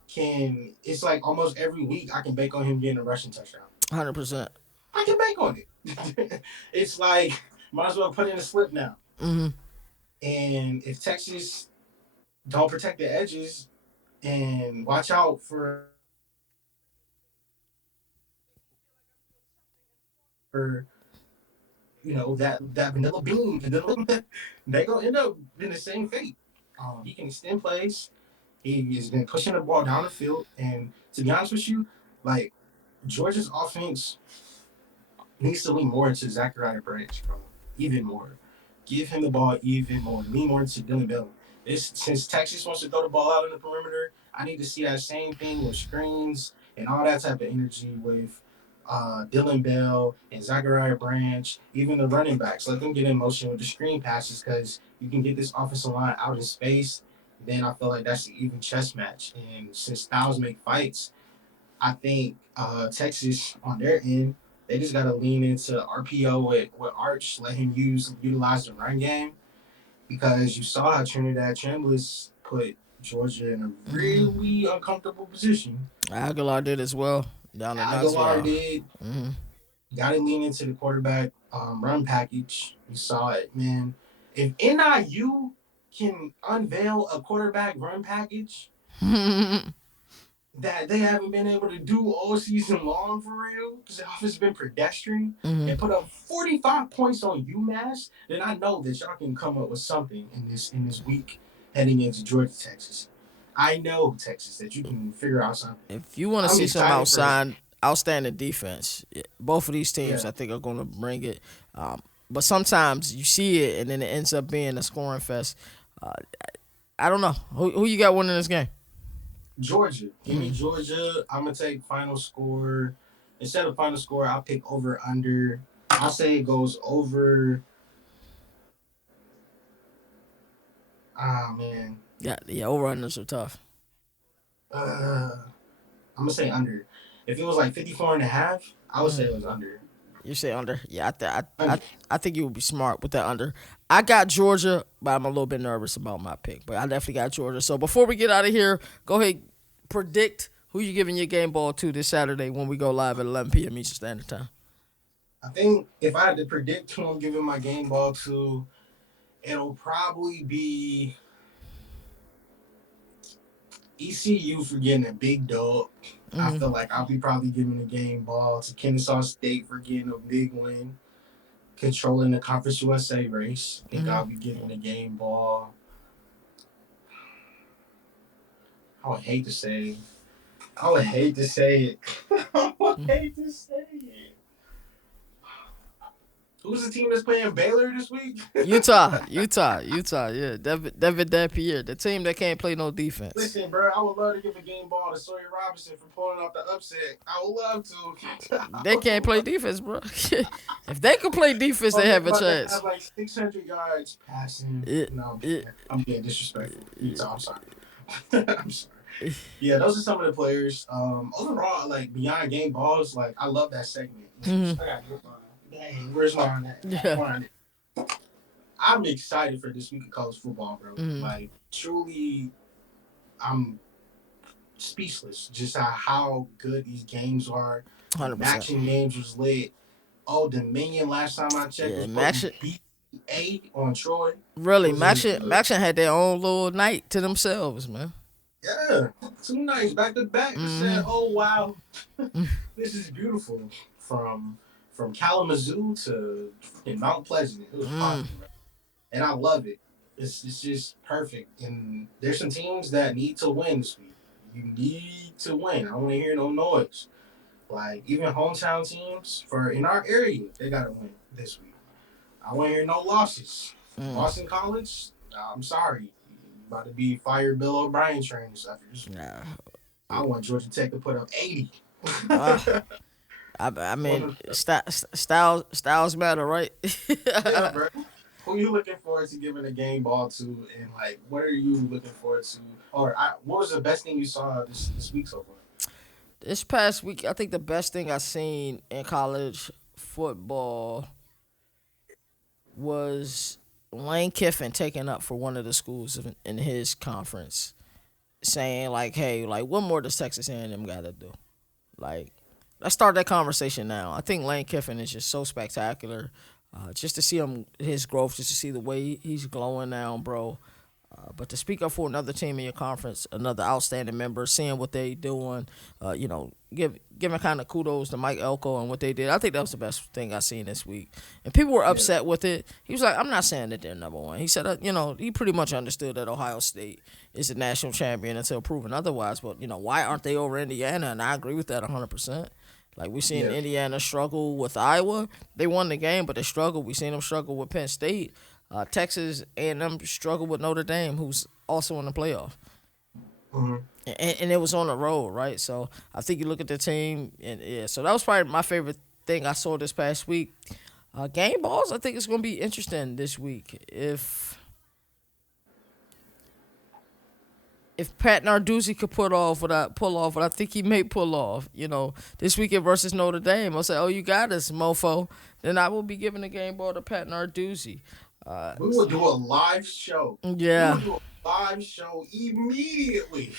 can. It's like almost every week I can bank on him getting a rushing touchdown. 100%. I can bank on it. It's like might as well put in a slip now. Mm-hmm. And if Texas don't protect the edges and watch out for that vanilla bean, they gonna end up in the same fate. He can extend plays. He has been pushing the ball down the field, and to be honest with you, like Georgia's offense needs to lean more into Zachariah Branch, bro. Even more. Give him the ball even more. Lean more into Dylan Bell. Since Texas wants to throw the ball out on the perimeter, I need to see that same thing with screens and all that type of energy with Dylan Bell and Zachariah Branch, even the running backs. Let them get in motion with the screen passes because you can get this offensive line out in space. Then I feel like that's an even chess match. And since styles make fights, I think Texas on their end, they just got to lean into RPO with Arch, let him utilize the run game because you saw how Trinidad Chambliss put Georgia in a Mm-hmm. really uncomfortable position. Aguilar did as well down in Aguilar Knoxville. did. Mm-hmm. Got to lean into the quarterback run package. You saw it, man. If NIU can unveil a quarterback run package, that they haven't been able to do all season long for real because the offense has been pedestrian Mm-hmm. and put up 45 points on UMass, then I know that y'all can come up with something in this week heading into Georgia, Texas. I know Texas that you can figure out something. If you want to I'm see some excited for outstanding defense, both of these teams yeah I think are going to bring it. But sometimes you see it and then it ends up being a scoring fest. Uh, I don't know who you got winning this game. Georgia. Give me Mm. Georgia. I'm gonna take final score instead of final score. I'll pick over under. I'll say it goes over. Ah man, Yeah, overrunners are tough. I'm gonna say under. If it was like 54 and a half, I would say Mm. it was under. You say under? Yeah, Under. I think you would be smart with that under. I got Georgia, but I'm a little bit nervous about my pick. But I definitely got Georgia. So before we get out of here, go ahead, predict who you giving your game ball to this Saturday when we go live at 11 p.m. Eastern Standard Time. I think if I had to predict who I'm giving my game ball to, it'll probably be ECU for getting a big dog. I Mm-hmm. feel like I'll be probably giving the game ball to Kennesaw State for getting a big win, controlling the Conference USA race. I think Mm-hmm. I'll be giving the game ball. I would hate to say. I would hate to say it. I would hate to say it. Who's the team that's playing Baylor this week? Utah. Yeah, David Dampier, the team that can't play no defense. Listen, bro, I would love to give a game ball to Sawyer Robinson for pulling off the upset. I would love to. They can't play defense, bro. If they could play defense, they have a About to chance. have like 600 yards passing. It, No, it, I'm being disrespectful. it, I'm sorry. I'm sorry. Yeah, those are some of the players. Overall, like beyond game balls, like I love that segment. mm-hmm. I got dang, where's mine at? Yeah. Mine. I'm excited for this week of college football, bro. Mm-hmm. Like truly, I'm speechless. Just how good these games are. The 100%. matching games was lit. Oh, Dominion last time I checked Yeah, was putting Max. BA on Troy. Really, Losing Max had their own little night to themselves, man. yeah, 2 nights back to back. I said, Mm-hmm. "Oh wow, this is beautiful." From Kalamazoo to Mount Pleasant, it was Mm. popping, and I love it. It's just perfect. And there's some teams that need to win this week. You need to win. I don't want to hear no noise. Like even hometown teams for in our area, they gotta win this week. I want to hear no losses. Mm. Boston College, I'm sorry, you about to be fired Bill O'Brien trainers after this week. Nah. I want Georgia Tech to put up 80. Uh, I One mean, of the, styles matter, right? yeah, bro. Who you looking forward to giving a game ball to, and like, what are you looking forward to, or what was the best thing you saw this week so far? This past week, I think the best thing I seen in college football was Lane Kiffin taking up for one of the schools in his conference, saying like, "Hey, like, what more does Texas A&M got to do?" Like, let's start that conversation now. I think Lane Kiffin is just so spectacular. Just to see his growth, just to see the way he's glowing now, bro. But to speak up for another team in your conference, another outstanding member, seeing what they doing, giving kind of kudos to Mike Elko and what they did. I think that was the best thing I seen this week. And people were Yeah, upset with it. He was like, "I'm not saying that they're number one." He said, he pretty much understood that Ohio State is the national champion until proven otherwise. But why aren't they over Indiana? And I agree with that 100%. Like we seen yeah. Indiana struggle with Iowa. They won the game, but they struggled. We seen them struggle with Penn State. Texas A&M struggled with Notre Dame, who's also in the playoff, Hmm. and it was on the road, right? So I think you look at the team, and yeah. So that was probably my favorite thing I saw this past week. Game balls, I think it's going to be interesting this week. If Pat Narduzzi could pull off what I think he may pull off, this weekend versus Notre Dame, I'll say, "Oh, you got us, mofo." Then I will be giving the game ball to Pat Narduzzi. Uh, We will do a live show. We will yeah, do a live show immediately.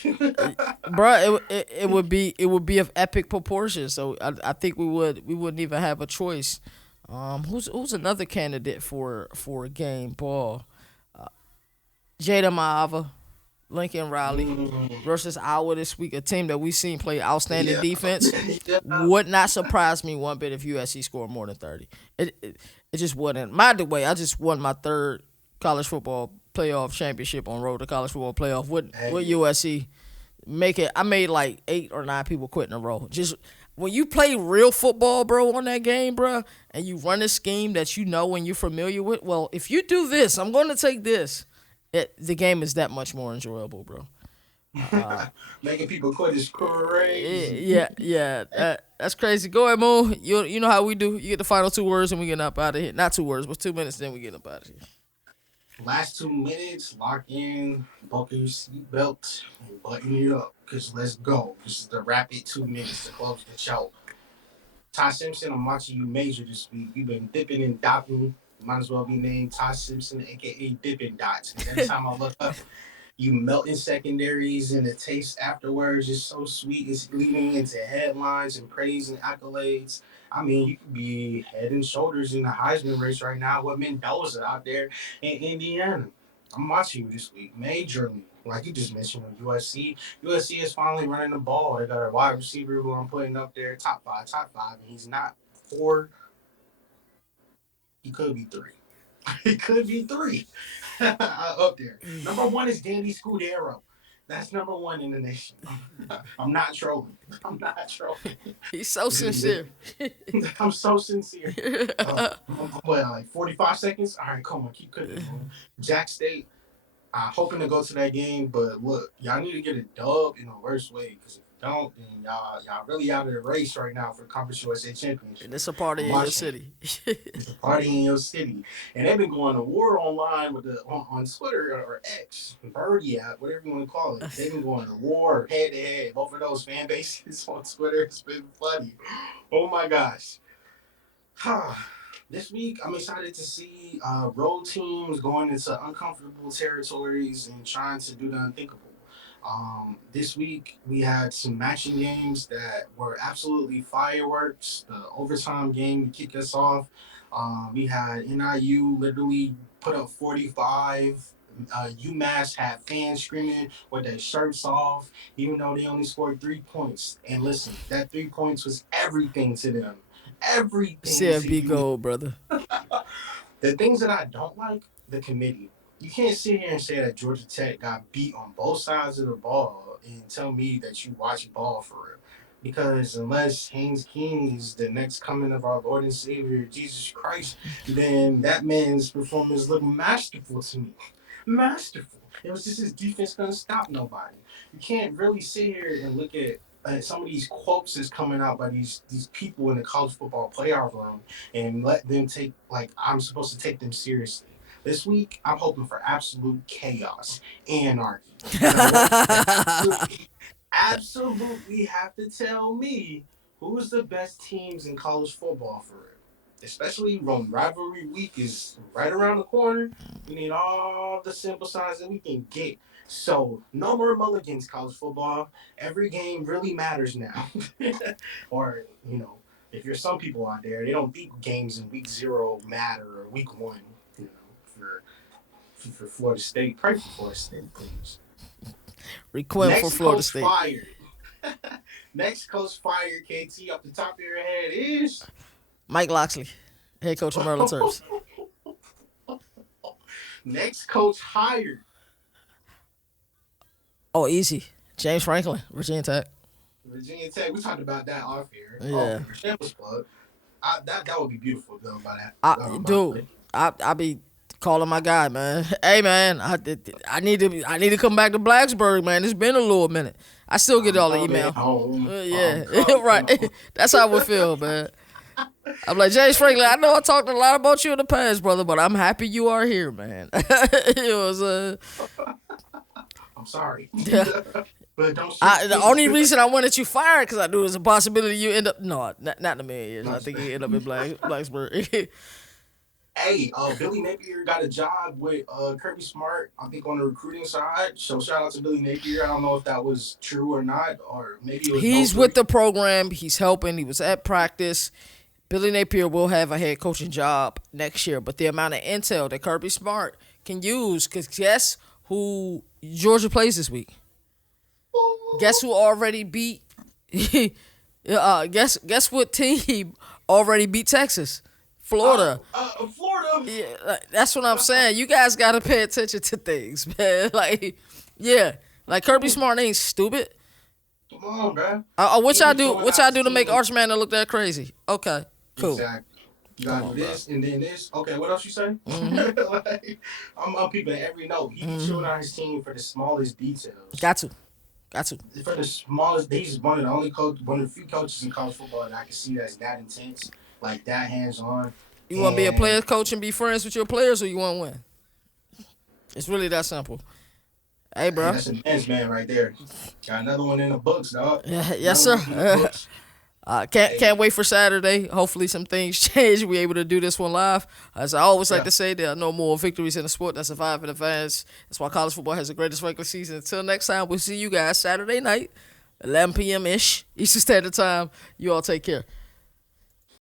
bro, it would be of epic proportions. So I think we wouldn't even have a choice. Who's another candidate for a game ball? Jada Maava, Lincoln Riley Mm, versus Iowa this week, a team that we've seen play outstanding yeah. defense. Yeah. Would not surprise me one bit if USC scored more than 30. It just wouldn't. By the way, I just won my third college football playoff championship on road to college football playoff with Hey, USC. I made like 8 or 9 people quit in a row. Just when you play real football, bro, on that game, bro, and you run a scheme that you know and you're familiar with. Well, if you do this, I'm going to take this. The game is that much more enjoyable, bro. making people quit is crazy. Yeah, that's crazy. Go ahead, Mo. You know how we do. You get the final 2 words and we get up out of here. Not 2 words, but 2 minutes, then we get up out of here. Last 2 minutes, lock in, buckle your seatbelt, and button it up. Cause let's go. This is the rapid 2 minutes to close the show. Ty Simpson, I'm watching you major this week. You've been dipping and dopping. Might as well be named Ty Simpson, aka Dippin' Dots. Because every time I look up, you melting secondaries and the taste afterwards is so sweet. It's leading into headlines and praise and accolades. I mean, you could be head and shoulders in the Heisman race right now with Mendoza out there in Indiana. I'm watching you this week, majorly. Like you just mentioned with USC. USC is finally running the ball. They got a wide receiver who I'm putting up there, top five, and he's not four. He could be three. He could be three. Up there. Number one is Danny Scudero. That's number one in the nation. I'm not trolling. I'm not trolling. He's so sincere. I'm so sincere. What, like 45 seconds? All right, come on, keep cooking. Jack State, hoping to go to that game, but look, y'all need to get a dub in the worst way because if you don't, then y'all really out of the race right now for Conference USA And Championship. it's a party I'm in your watching. city. It's a party in your city, and they've been going to war online with on Twitter or X, Birdie app, whatever you want to call it. They've been going to war head to head. Both of those fan bases on Twitter. It's been funny. Oh my gosh. This week, I'm excited to see road teams going into uncomfortable territories and trying to do the unthinkable. This week, we had some matching games that were absolutely fireworks. The overtime game to kick us off. We had NIU literally put up 45. UMass had fans screaming with their shirts off, even though they only scored 3 points. And listen, that 3 points was everything to them. Everything to CFB you. gold, brother. The things that I don't like, the committee. You can't sit here and say that Georgia Tech got beat on both sides of the ball and tell me that you watch ball for real. Because unless Haynes King is the next coming of our Lord and Savior Jesus Christ, then that man's performance looked masterful to me. Masterful. It was just his defense couldn't stop nobody. You can't really sit here and look at some of these quotes is coming out by these people in the college football playoff room and let them take like I'm supposed to take them seriously. This week, I'm hoping for absolute chaos, anarchy, and I want absolutely have to tell me who's the best teams in college football for it. Especially when rivalry week is right around the corner. We need all the sample size that we can get. So no more mulligans, college football. Every game really matters now. Or, if you're some people out there, they don't think games in week 0 matter or week 1, for Florida State. Pray for Florida State, please. Request for Florida State. Fired. Next coach fired, KT, off the top of your head is Mike Locksley, head coach of Maryland Terps. Next coach hired. Oh, easy. James Franklin, Virginia Tech. Virginia Tech. We talked about that off here. Yeah. Shameless plug. That would be beautiful though. By that, I be calling my guy, man. Hey, man, I need to come back to Blacksburg, man. It's been a little minute. I still get all the email. Right. That's how I would feel, man. I'm like, James Franklin, I know I talked a lot about you in the past, brother, but I'm happy you are here, man. It was I'm sorry. Yeah. But don't the only reason I wanted you fired because I knew there's a possibility you end up not in a million years. I think you end up in Blacksburg. Hey, Billy Napier got a job with Kirby Smart, I think, on the recruiting side. So shout out to Billy Napier. I don't know if that was true or not, or maybe it was. He's with the program. He's helping. He was at practice. Billy Napier will have a head coaching job next year, but the amount of intel that Kirby Smart can use, because guess who Georgia plays this week? Guess who already beat? Guess what team already beat Texas? Florida. Florida. Yeah, that's what I'm saying. You guys gotta pay attention to things, man. Like Kirby Smart ain't stupid. Come on, man. What y'all do? What y'all do to make Archman look that crazy? Okay, cool. Exactly. You got this and then this. Okay, what else you say? Mm-hmm. I'm peeping every note. He can shoot on his team for the smallest details. Got to. For the smallest, he's one of the few coaches in college football that I can see that's that intense, like that hands-on. You want to be a player coach and be friends with your players, or you want to win? It's really that simple. Hey, bro. That's a man's man right there. Got another one in the books, dog. Yes, sir. Can't wait for Saturday. Hopefully some things change. We're able to do this one live. As I always like to say, there are no more victories in the sport that survive in advance. That's why college football has the greatest regular season. Until next time, we'll see you guys Saturday night, 11 p.m. ish Eastern Standard Time. You all take care.